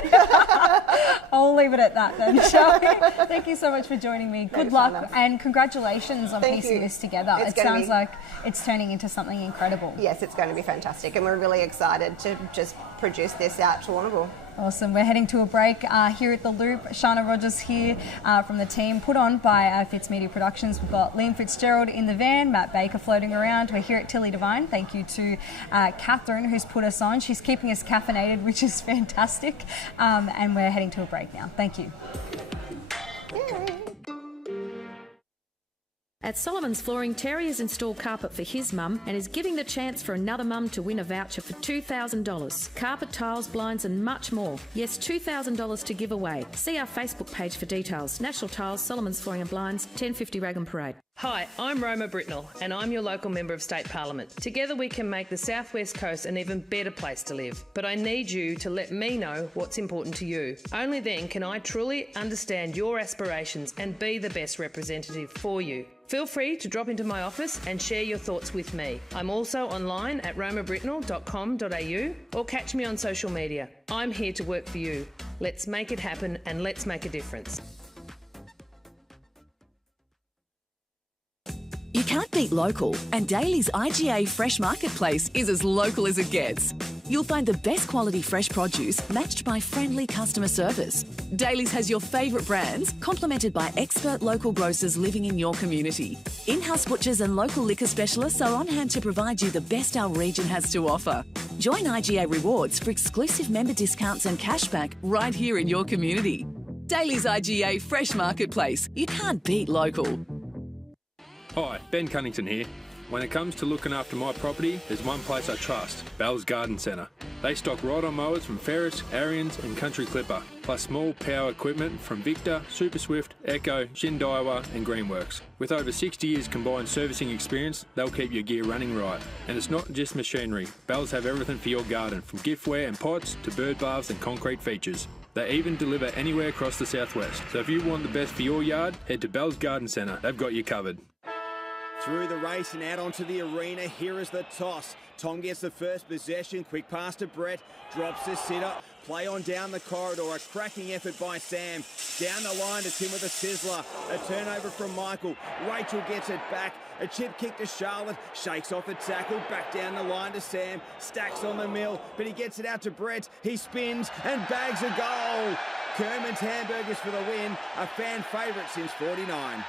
I'll leave it at that then, shall we? Thank you so much for joining me. Good luck and congratulations on piecing this together. It sounds like it's turning into something incredible. Yes, it's going to be fantastic, and we're really excited to just produce this out to Warrnambool. Awesome. We're heading to a break here at The Loop. Shana Rogers here from the team, put on by Fitz Media Productions. We've got Liam Fitzgerald in the van, Matt Baker floating around. We're here at Tilly Devine. Thank you to Catherine, who's put us on. She's keeping us caffeinated, which is fantastic. And we're heading to a break now. Thank you. At Solomon's Flooring, Terry has installed carpet for his mum and is giving the chance for another mum to win a voucher for $2,000. Carpet, tiles, blinds and much more. Yes, $2,000 to give away. See our Facebook page for details. National Tiles, Solomon's Flooring and Blinds, 1050 Raglan Parade. Hi, I'm Roma Britnell and I'm your local Member of State Parliament. Together we can make the South West Coast an even better place to live. But I need you to let me know what's important to you. Only then can I truly understand your aspirations and be the best representative for you. Feel free to drop into my office and share your thoughts with me. I'm also online at romabritnell.com.au or catch me on social media. I'm here to work for you. Let's make it happen and let's make a difference. You can't beat local, and Daly's IGA Fresh Marketplace is as local as it gets. You'll find the best quality fresh produce matched by friendly customer service. Daly's has your favourite brands, complemented by expert local grocers living in your community. In-house butchers and local liquor specialists are on hand to provide you the best our region has to offer. Join IGA Rewards for exclusive member discounts and cashback right here in your community. Daly's IGA Fresh Marketplace. You can't beat local. Hi, Ben Cunnington here. When it comes to looking after my property, there's one place I trust, Bell's Garden Centre. They stock ride-on mowers from Ferris, Ariens and Country Clipper, plus small power equipment from Victor, Super Swift, Echo, Shindawa and Greenworks. With over 60 years combined servicing experience, they'll keep your gear running right. And it's not just machinery. Bells have everything for your garden, from giftware and pots to bird baths and concrete features. They even deliver anywhere across the southwest. So if you want the best for your yard, head to Bell's Garden Centre. They've got you covered. Through the race and out onto the arena, here is the toss. Tom gets the first possession, quick pass to Brett, drops the sitter, play on down the corridor, a cracking effort by Sam. Down the line to Tim with a sizzler, a turnover from Michael. Rachel gets it back, a chip kick to Charlotte, shakes off the tackle, back down the line to Sam, stacks on the mill, but he gets it out to Brett, he spins and bags a goal. Kerman's Hamburgers for the win, a fan favourite since 49.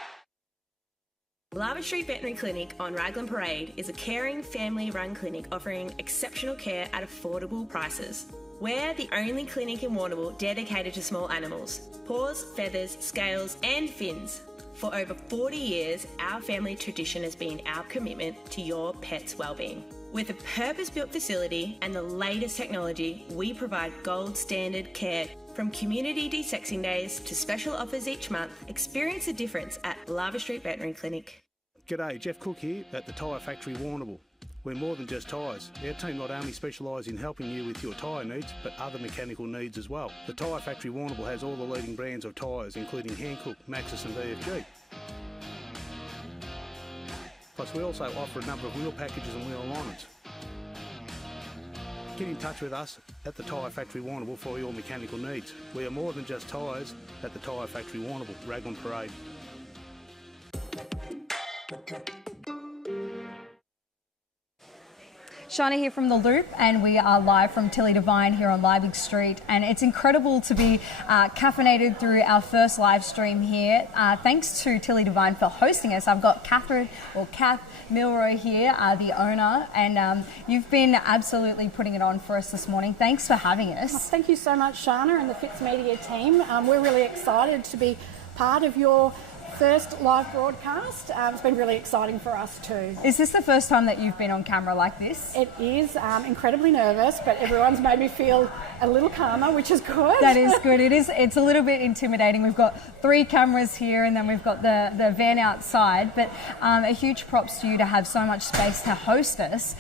Lava Street Veterinary Clinic on Raglan Parade is a caring, family-run clinic offering exceptional care at affordable prices. We're the only clinic in Warrnambool dedicated to small animals, paws, feathers, scales and fins. For over 40 years, our family tradition has been our commitment to your pet's wellbeing. With a purpose-built facility and the latest technology, we provide gold standard care. From community de-sexing days to special offers each month, experience the difference at Lava Street Veterinary Clinic. G'day, Jeff Cook here at the Tyre Factory Warrnambool. We're more than just tyres. Our team not only specialise in helping you with your tyre needs, but other mechanical needs as well. The Tyre Factory Warrnambool has all the leading brands of tyres, including Hankook, Maxxis and VFG. Plus we also offer a number of wheel packages and wheel alignments. Get in touch with us at the Tyre Factory Warrnambool for your mechanical needs. We are more than just tyres at the Tyre Factory Warrnambool, Raglan Parade. Shana here from The Loop, and we are live from Tilly Devine here on Liebig Street, and it's incredible to be caffeinated through our first live stream here. Thanks to Tilly Devine for hosting us. I've got Kath Milroy here, the owner, and you've been absolutely putting it on for us this morning. Thanks for having us. Oh, thank you so much, Shana and the Fitz Media team. We're really excited to be part of your first live broadcast. It's been really exciting for us too. Is this the first time that you've been on camera like this? It is. Incredibly nervous, but everyone's made me feel a little calmer, which is good. That is good. It's a little bit intimidating. We've got 3 cameras here and then we've got the van outside, but a huge props to you to have so much space to host us.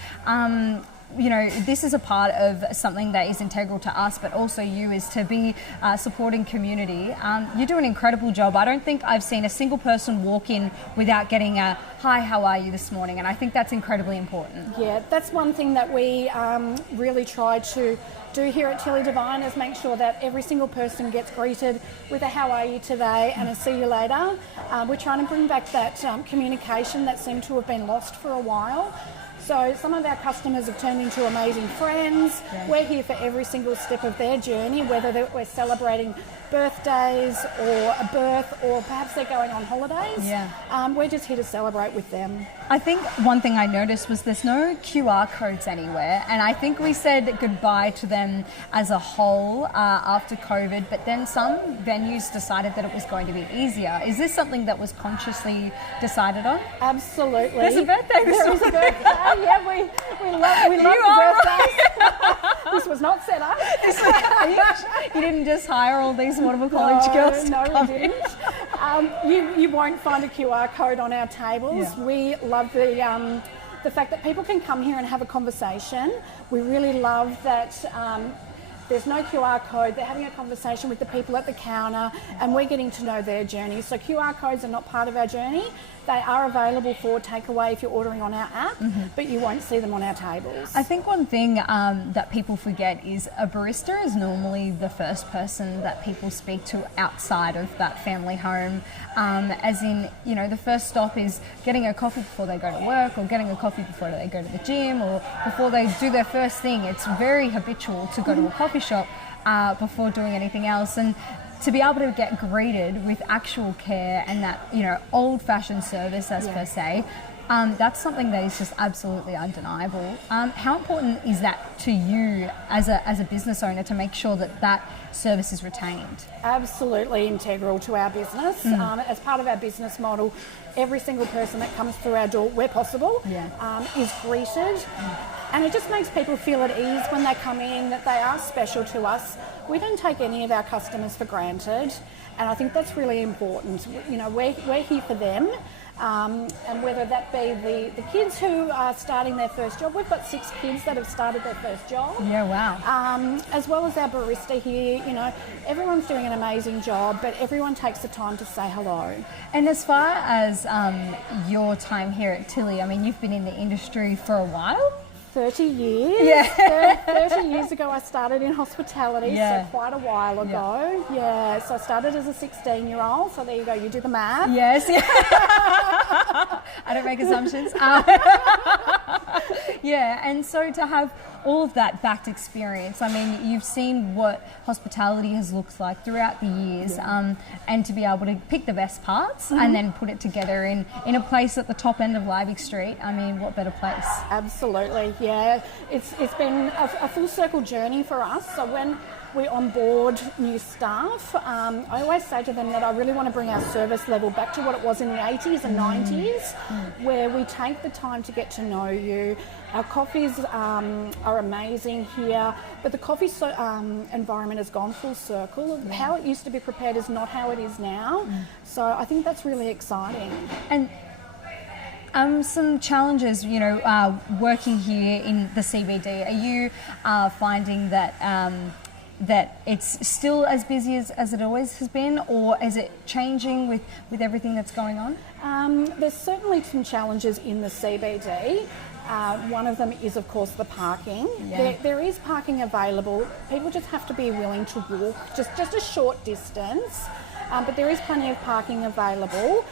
This is a part of something that is integral to us, but also you, is to be supporting community. You do an incredible job. I don't think I've seen a single person walk in without getting a, "Hi, how are you this morning?" And I think that's incredibly important. Yeah, that's one thing that we really try to do here at Tilly Devine, is make sure that every single person gets greeted with a "How are you today?" and a "See you later." We're trying to bring back that communication that seemed to have been lost for a while. So some of our customers have turned into amazing friends. Yeah. We're here for every single step of their journey, whether we're celebrating birthdays or a birth, or perhaps they're going on holidays. Yeah. We're just here to celebrate with them. I think one thing I noticed was there's no QR codes anywhere, and I think we said goodbye to them as a whole after COVID, but then some venues decided that it was going to be easier. Is this something that was consciously decided on? Absolutely. There's a birthday this There is a birthday. Yeah, we love the birthdays. This was not set up. You didn't just hire all these wonderful college girls to No, come we didn't. You won't find a QR code on our tables. Yeah. We love the fact that people can come here and have a conversation. We really love that there's no QR code. They're having a conversation with the people at the counter, and we're getting to know their journey. So QR codes are not part of our journey. They are available for takeaway if you're ordering on our app, but you won't see them on our tables. I think one thing that people forget is a barista is normally the first person that people speak to outside of that family home. As in, the first stop is getting a coffee before they go to work, or getting a coffee before they go to the gym, or before they do their first thing. It's very habitual to go to a coffee shop before doing anything else. And to be able to get greeted with actual care and that, old-fashioned service, as per se, that's something that is just absolutely undeniable. How important is that to you as a business owner, to make sure that service is retained? Absolutely integral to our business. As part of our business model, every single person that comes through our door, where possible, is greeted. And it just makes people feel at ease when they come in, that they are special to us. We don't take any of our customers for granted, and I think that's really important. We're here for them. And whether that be the kids who are starting their first job, we've got 6 kids that have started their first job. Yeah, wow. As well as our barista here, everyone's doing an amazing job, but everyone takes the time to say hello. And as far as your time here at Tilly, you've been in the industry for a while? 30 years. Yeah. 30 years ago I started in hospitality, so quite a while ago. Yeah, so I started as a 16-year-old, so there you go, you do the math. Yes, I don't make assumptions. And so to have all of that backed experience, you've seen what hospitality has looked like throughout the years, and to be able to pick the best parts and then put it together in a place at the top end of Liebig Street, what better place? Absolutely, yeah. It's been a full circle journey for us. So when we onboard new staff, I always say to them that I really want to bring our service level back to what it was in the 80s and 90s, where we take the time to get to know you. Our coffees are amazing here, but the coffee environment has gone full circle. How it used to be prepared is not how it is now. So I think that's really exciting. And some challenges, working here in the CBD. Are you finding that it's still as busy as it always has been, or is it changing with everything that's going on? There's certainly some challenges in the CBD. One of them is, of course, the parking. Yeah. There is parking available. People just have to be willing to walk just a short distance, but there is plenty of parking available.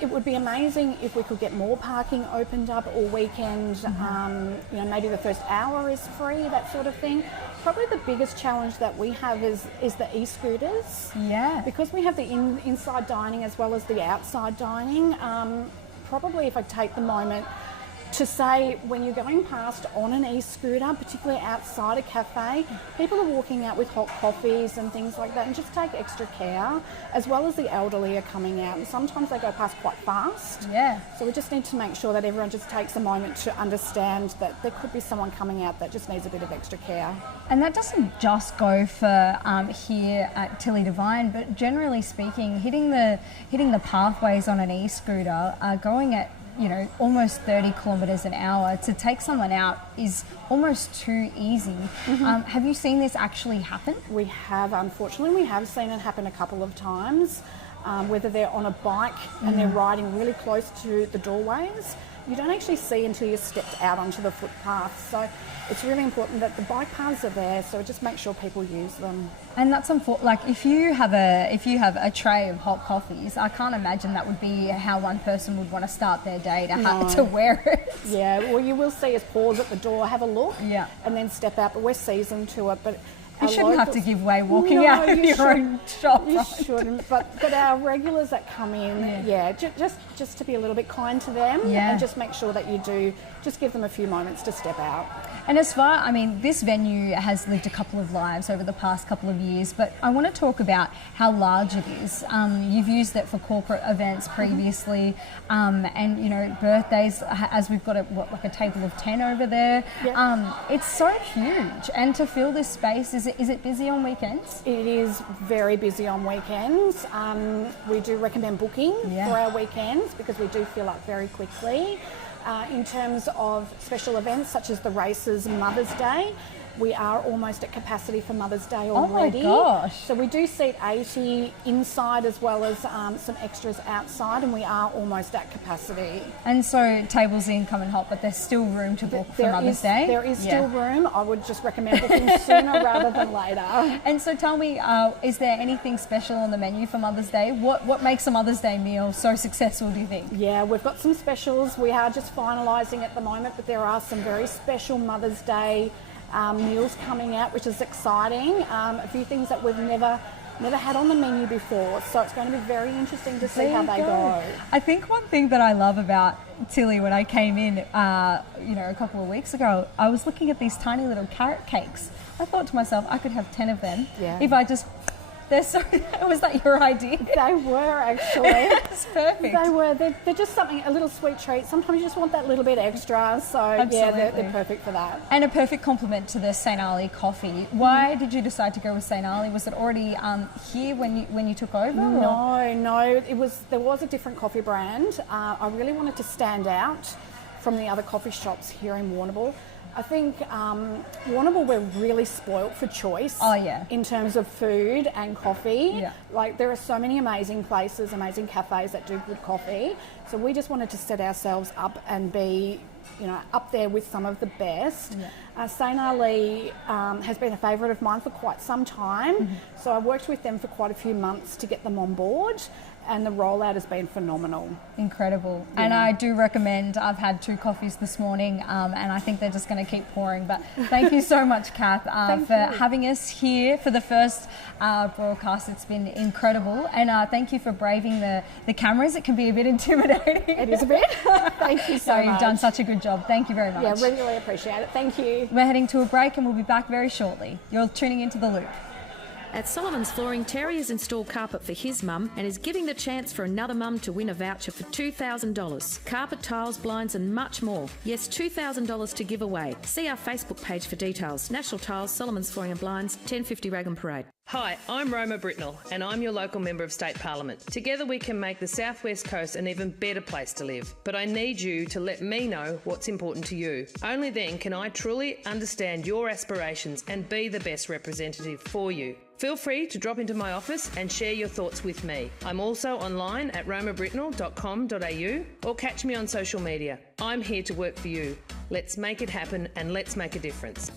It would be amazing if we could get more parking opened up all weekend. Maybe the first hour is free, that sort of thing. Probably the biggest challenge that we have is the e-scooters. Yeah. Because we have the inside dining as well as the outside dining. Probably if I take the moment to say when you're going past on an e-scooter, particularly outside a cafe, people are walking out with hot coffees and things like that, and just take extra care, as well as the elderly are coming out, and sometimes they go past quite fast. Yeah. So we just need to make sure that everyone just takes a moment to understand that there could be someone coming out that just needs a bit of extra care. And that doesn't just go for here at Tilly Devine, but generally speaking, hitting the pathways on an e-scooter, going at almost 30 kilometres an hour, to take someone out is almost too easy. Have you seen this actually happen? We have, unfortunately. We have seen it happen a couple of times, whether they're on a bike and they're riding really close to the doorways. You don't actually see until you've stepped out onto the footpath. So it's really important that the bike paths are there, so just make sure people use them. And that's like if you have a tray of hot coffees, I can't imagine that would be how one person would want to start their day to wear it. Yeah, well, you will see us pause at the door, have a look, and then step out. But we're seasoned to it. But you shouldn't have to give way walking out of your own shop. You shouldn't. But our regulars that come in, just to be a little bit kind to them, and just make sure that you do just give them a few moments to step out. And this venue has lived a couple of lives over the past couple of years, but I want to talk about how large it is. You've used it for corporate events previously, and birthdays, as we've got a table of 10 over there. It's so huge, and to fill this space, is it busy on weekends? It is very busy on weekends. We do recommend booking for our weekends because we do fill up very quickly. In terms of special events such as the races and Mother's Day, we are almost at capacity for Mother's Day already. Oh my gosh. So we do seat 80 inside as well as some extras outside, and we are almost at capacity. And so tables in coming hot, but there's still room to book for Mother's Day? There is still room. I would just recommend booking sooner rather than later. And so tell me, is there anything special on the menu for Mother's Day? What makes a Mother's Day meal so successful, do you think? Yeah, we've got some specials. We are just finalising at the moment, but there are some very special Mother's Day meals coming out, which is exciting. A few things that we've never had on the menu before, so it's going to be very interesting to see how they go. I think one thing that I love about Tilly, when I came in a couple of weeks ago, I was looking at these tiny little carrot cakes. I thought to myself, I could have 10 of them if I just... Was that your idea? They were, actually. It's perfect. They were. They're just something, a little sweet treat. Sometimes you just want that little bit extra. So, Absolutely. they're perfect for that. And a perfect complement to the St. Ali coffee. Why did you decide to go with St. Ali? Was it already here when you took over? No. There was a different coffee brand. I really wanted to stand out from the other coffee shops here in Warrnambool. I think Warrnambool, we're really spoilt for choice in terms of food and coffee. Yeah. Like, there are so many amazing places, amazing cafes that do good coffee. So we just wanted to set ourselves up and be, up there with some of the best. St. Ali has been a favourite of mine for quite some time. So I worked with them for quite a few months to get them on board, and the rollout has been phenomenal. Incredible. And I do recommend, I've had 2 coffees this morning, and I think they're just going to keep pouring. But thank you so much, Kath, for having us here for the first broadcast. It's been incredible. And thank you for braving the cameras. It can be a bit intimidating. It is a bit. Thank you so much. You've done such a good job. Thank you very much. Yeah, really appreciate it. Thank you. We're heading to a break and we'll be back very shortly. You're tuning into The Loop. At Sullivan's Flooring, Terry has installed carpet for his mum and is giving the chance for another mum to win a voucher for $2,000. Carpet, tiles, blinds and much more. Yes, $2,000 to give away. See our Facebook page for details. National Tiles, Sullivan's Flooring and Blinds, 1050 Raglan Parade. Hi, I'm Roma Britnell and I'm your local Member of State Parliament. Together we can make the South West Coast an even better place to live. But I need you to let me know what's important to you. Only then can I truly understand your aspirations and be the best representative for you. Feel free to drop into my office and share your thoughts with me. I'm also online at romabritnell.com.au or catch me on social media. I'm here to work for you. Let's make it happen and let's make a difference.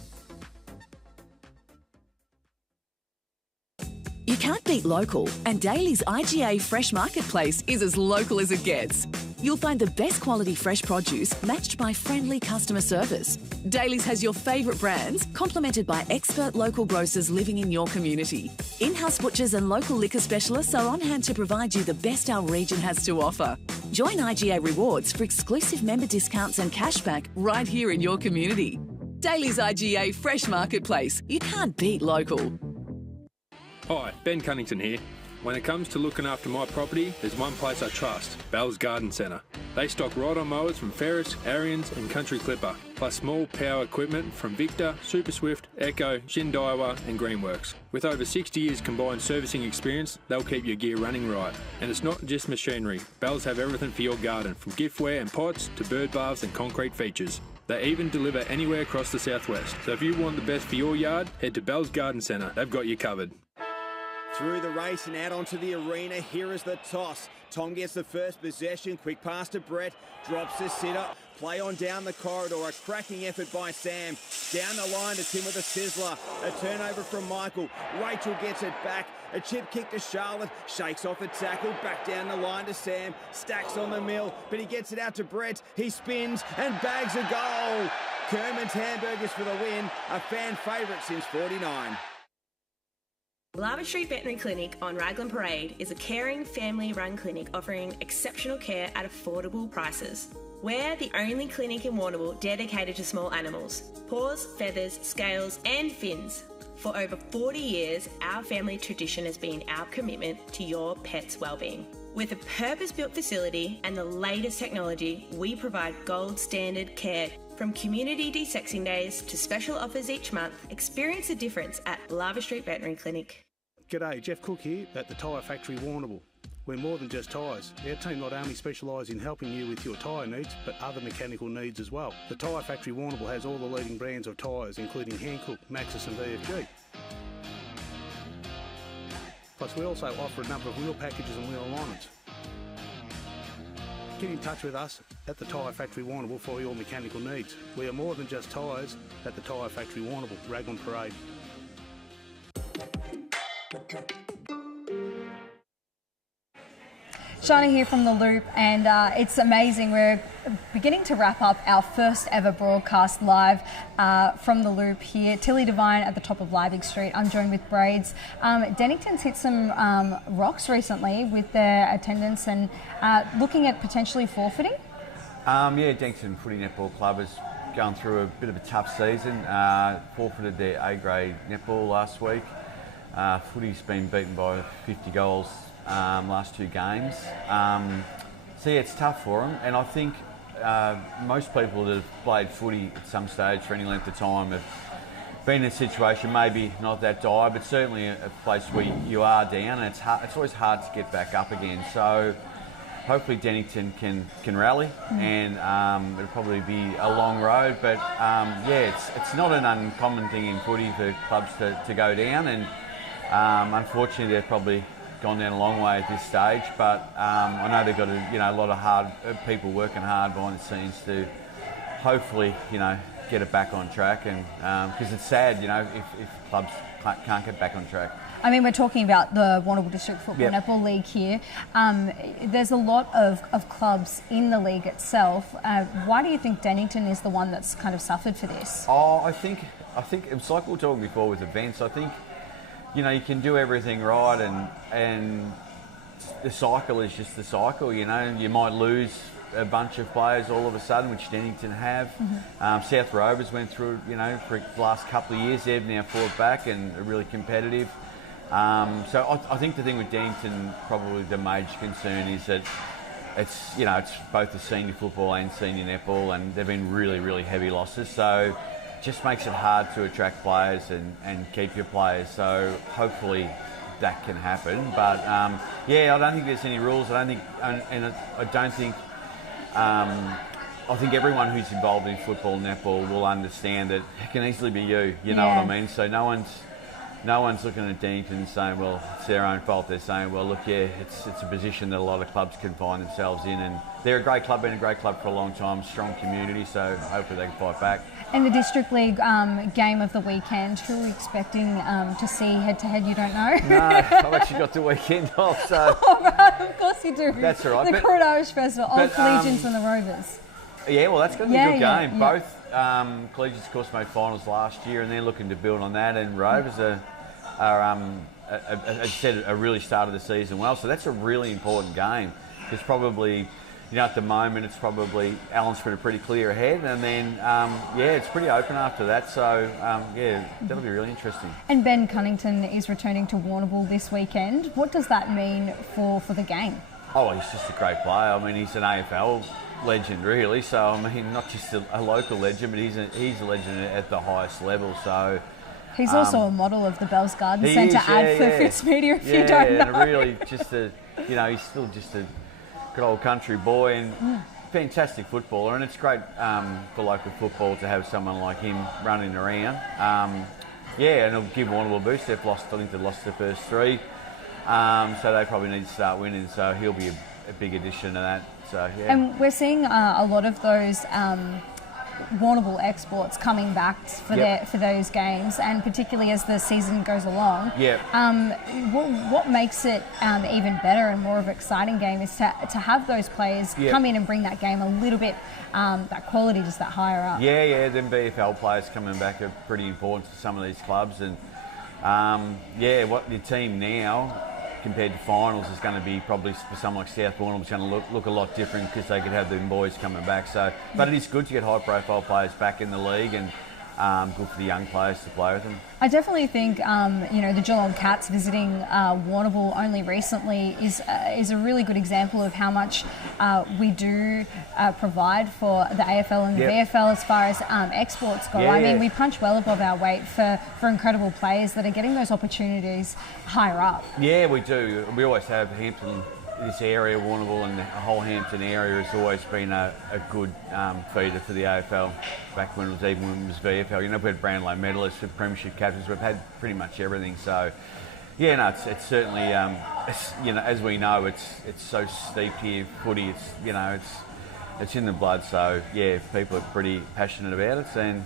You can't beat local, and Daly's IGA Fresh Marketplace is as local as it gets. You'll find the best quality fresh produce matched by friendly customer service. Daly's has your favourite brands, complemented by expert local grocers living in your community. In-house butchers and local liquor specialists are on hand to provide you the best our region has to offer. Join IGA Rewards for exclusive member discounts and cashback right here in your community. Daly's IGA Fresh Marketplace. You can't beat local. Hi, Ben Cunnington here. When it comes to looking after my property, there's one place I trust, Bell's Garden Centre. They stock ride-on mowers from Ferris, Ariens and Country Clipper, plus small power equipment from Victor, Super Swift, Echo, Shin-Daiwa and Greenworks. With over 60 years combined servicing experience, they'll keep your gear running right. And it's not just machinery. Bell's have everything for your garden, from giftware and pots to bird baths and concrete features. They even deliver anywhere across the southwest. So if you want the best for your yard, head to Bell's Garden Centre. They've got you covered. Through the race and out onto the arena, here is the toss. Tom gets the first possession, quick pass to Brett, drops the sitter, play on down the corridor, a cracking effort by Sam. Down the line to Tim with a sizzler, a turnover from Michael. Rachel gets it back, a chip kick to Charlotte, shakes off a tackle, back down the line to Sam, stacks on the mill, but he gets it out to Brett, he spins and bags a goal. Kerman's Hamburgers for the win, a fan favourite since 49. Lava Street Veterinary Clinic on Raglan Parade is a caring, family-run clinic offering exceptional care at affordable prices. We're the only clinic in Warrnambool dedicated to small animals, paws, feathers, scales and fins. For over 40 years, our family tradition has been our commitment to your pet's wellbeing. With a purpose-built facility and the latest technology, we provide gold standard care. From community de-sexing days to special offers each month, experience the difference at Lava Street Veterinary Clinic. G'day, Jeff Cook here at the Tyre Factory Warrnambool. We're more than just tyres. Our team not only specialise in helping you with your tyre needs, but other mechanical needs as well. The Tyre Factory Warrnambool has all the leading brands of tyres, including Hankook, Maxxis and VFG. Plus we also offer a number of wheel packages and wheel alignments. Get in touch with us at the Tyre Factory Warrnambool for your mechanical needs. We are more than just tyres at the Tyre Factory Warrnambool, Raglan Parade. Shana here from The Loop, and it's amazing. We're beginning to wrap up our first ever broadcast live from The Loop here. Tilly Devine at the top of Liebig Street. I'm joined with Braids. Dennington's hit some rocks recently with their attendance and looking at potentially forfeiting. Yeah, Dennington Footy Netball Club has gone through a bit of a tough season. Forfeited their A-grade netball last week. Footy's been beaten by 50 goals last two games. So yeah, it's tough for them, and I think most people that have played footy at some stage for any length of time have been in a situation, maybe not that dire, but certainly a place where you are down, and it's always hard to get back up again. So hopefully Dennington can rally, and it'll probably be a long road, but yeah, it's not an uncommon thing in footy for clubs to go down, and unfortunately they've probably gone down a long way at this stage, but I know they've got a lot of hard people working hard behind the scenes to hopefully get it back on track, and because it's sad if clubs can't get back on track. I mean, we're talking about the Warrnambool District Football Netball League here. There's a lot of clubs in the league itself. Why do you think Dennington is the one that's kind of suffered for this? Oh, I think it's like we were talking before with events. I think you can do everything right, and the cycle is just the cycle. You might lose a bunch of players all of a sudden, which Dennington have. Mm-hmm. South Rovers went through, for the last couple of years. They've now fought back and are really competitive. So I think the thing with Dennington, probably the major concern is that it's both the senior football and senior netball, and they've been really, really heavy losses. So just makes it hard to attract players and keep your players. So hopefully that can happen. But yeah, I don't think there's any rules. I think everyone who's involved in football and netball will understand that it can easily be you. You know what I mean? So no one's looking at Dennington and saying, well, it's their own fault. They're saying, well, look, yeah, it's a position that a lot of clubs can find themselves in, and they're a great club, been a great club for a long time, strong community, so hopefully they can fight back. And the District League game of the weekend, who are we expecting to see head-to-head? You don't know? No, I've actually got the weekend off, so... Oh, right, of course you do. That's all right. The Crude Irish Festival, Old Collegians and the Rovers. Yeah, well, that's going to be a good game. Both collegians, of course, made finals last year, and they're looking to build on that, and Rovers are as I said, a really started the season well, so that's a really important game. Because probably at the moment it's probably Alan Smith pretty clear ahead, and then it's pretty open after that. So that'll be really interesting. And Ben Cunnington is returning to Warrnambool this weekend. What does that mean for the game? Oh, he's just a great player. I mean, he's an AFL legend, really. So I mean, not just a local legend, but he's a legend at the highest level. So. He's also a model of the Bells Garden Centre ad for Fitzmedia, if you don't know. And really just he's still just a good old country boy and fantastic footballer, and it's great for local football to have someone like him running around. And it'll give Warrnambool a boost. I think they've lost the first 3, so they probably need to start winning, so he'll be a big addition to that. So, yeah. And we're seeing a lot of those Warrnambool exports coming back for those games, and particularly as the season goes along. What makes it even better and more of an exciting game is to have those players come in and bring that game a little bit, that quality just that higher up. Them BFL players coming back are pretty important to some of these clubs, and what your team now compared to finals is going to be probably for someone like South Warrnambool, it's going to look a lot different because they could have them boys coming back. So, but it is good to get high-profile players back in the league, and good for the young players to play with them. I definitely think the Geelong Cats visiting Warrnambool only recently is a really good example of how much we do provide for the AFL and the VFL as far as exports go. I mean, we punch well above our weight for incredible players that are getting those opportunities higher up. Yeah, we do. We always have. Hampton, this area, Warrnambool and the whole Hampton area has always been a good feeder for the AFL. Back when it was VFL, we had Brownlow medalists, with premiership captains. We've had pretty much everything. So, it's certainly, as we know, it's so steep here. Footy, it's in the blood. So people are pretty passionate about it, and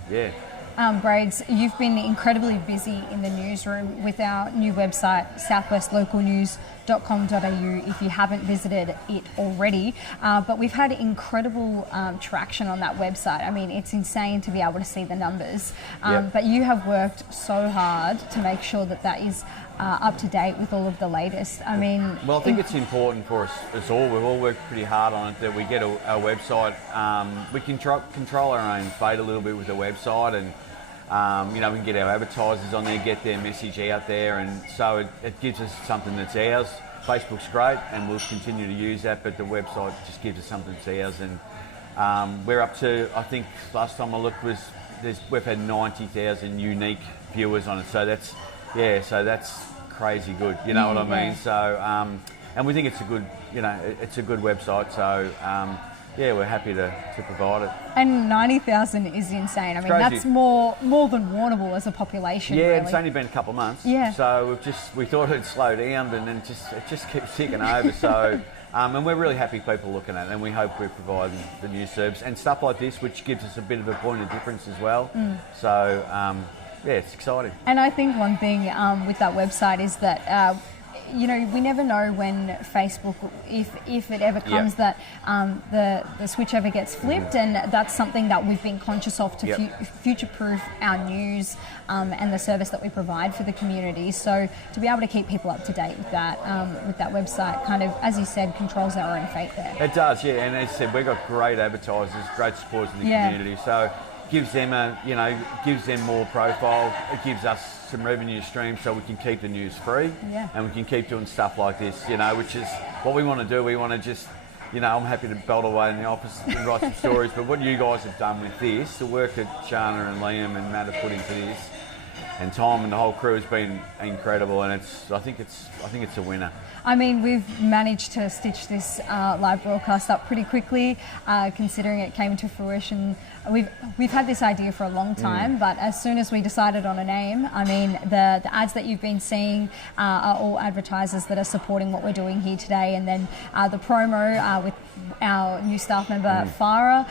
Braids, you've been incredibly busy in the newsroom with our new website, southwestlocalnews.com.au, if you haven't visited it already. But we've had incredible traction on that website. I mean, it's insane to be able to see the numbers. But you have worked so hard to make sure that is up to date with all of the latest. I mean... Well, I think it's important for us all. We've all worked pretty hard on it, that we get our website. We can control our own fate a little bit with the website, and we can get our advertisers on there, get their message out there, and so it gives us something that's ours. Facebook's great, and we'll continue to use that, but the website just gives us something that's ours. And we're up to, I think last time I looked we've had 90,000 unique viewers on it, so that's crazy good. You know what I mean? So and we think it's a good website. So we're happy to provide it. And 90,000 is insane. I mean, that's more than Warrnambool as a population. Yeah, really. It's only been a couple of months. Yeah. So we thought it'd slow down, and then it just keeps ticking over. So. And we're really happy people looking at it, and we hope we're providing the news service and stuff like this, which gives us a bit of a point of difference as well. So, it's exciting. And I think one thing with that website is that we never know when Facebook, if it ever comes that the switch ever gets flipped, and that's something that we've been conscious of to future-proof our news and the service that we provide for the community. So to be able to keep people up to date with that website, kind of, as you said, controls our own fate there. It does, yeah. And as I said, we've got great advertisers, great supporters in the community. So gives them more profile. It gives us some revenue streams, so we can keep the news free, and we can keep doing stuff like this, which is what we want to do. We want to just, I'm happy to belt away in the office and write some stories, but what you guys have done with this, the work that Shana and Liam and Matt have put into this, and Tom and the whole crew has been incredible, and I think it's a winner. I mean, we've managed to stitch this live broadcast up pretty quickly, considering it came to fruition. We've had this idea for a long time, but as soon as we decided on a name, I mean, the ads that you've been seeing are all advertisers that are supporting what we're doing here today, and then the promo with our new staff member Farah,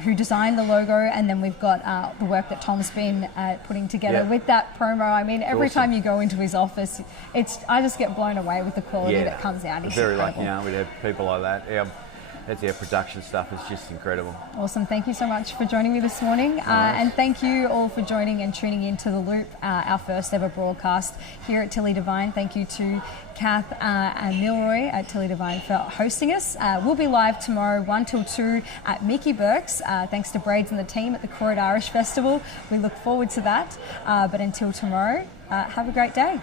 who designed the logo, and then we've got the work that Tom's been putting together with that promo. I mean, every time you go into his office, I just get blown away with the quality that comes out. It's very lucky, we have people like that. That's our production stuff is just incredible. Awesome. Thank you so much for joining me this morning. And thank you all for joining and tuning in to The Loop, our first ever broadcast here at Tilly Devine. Thank you to Kath and Milroy at Tilly Devine for hosting us. We'll be live tomorrow 1 till 2 at Mickey Burke's. Thanks to Braids and the team at the Croyd Irish Festival. We look forward to that. But until tomorrow, have a great day.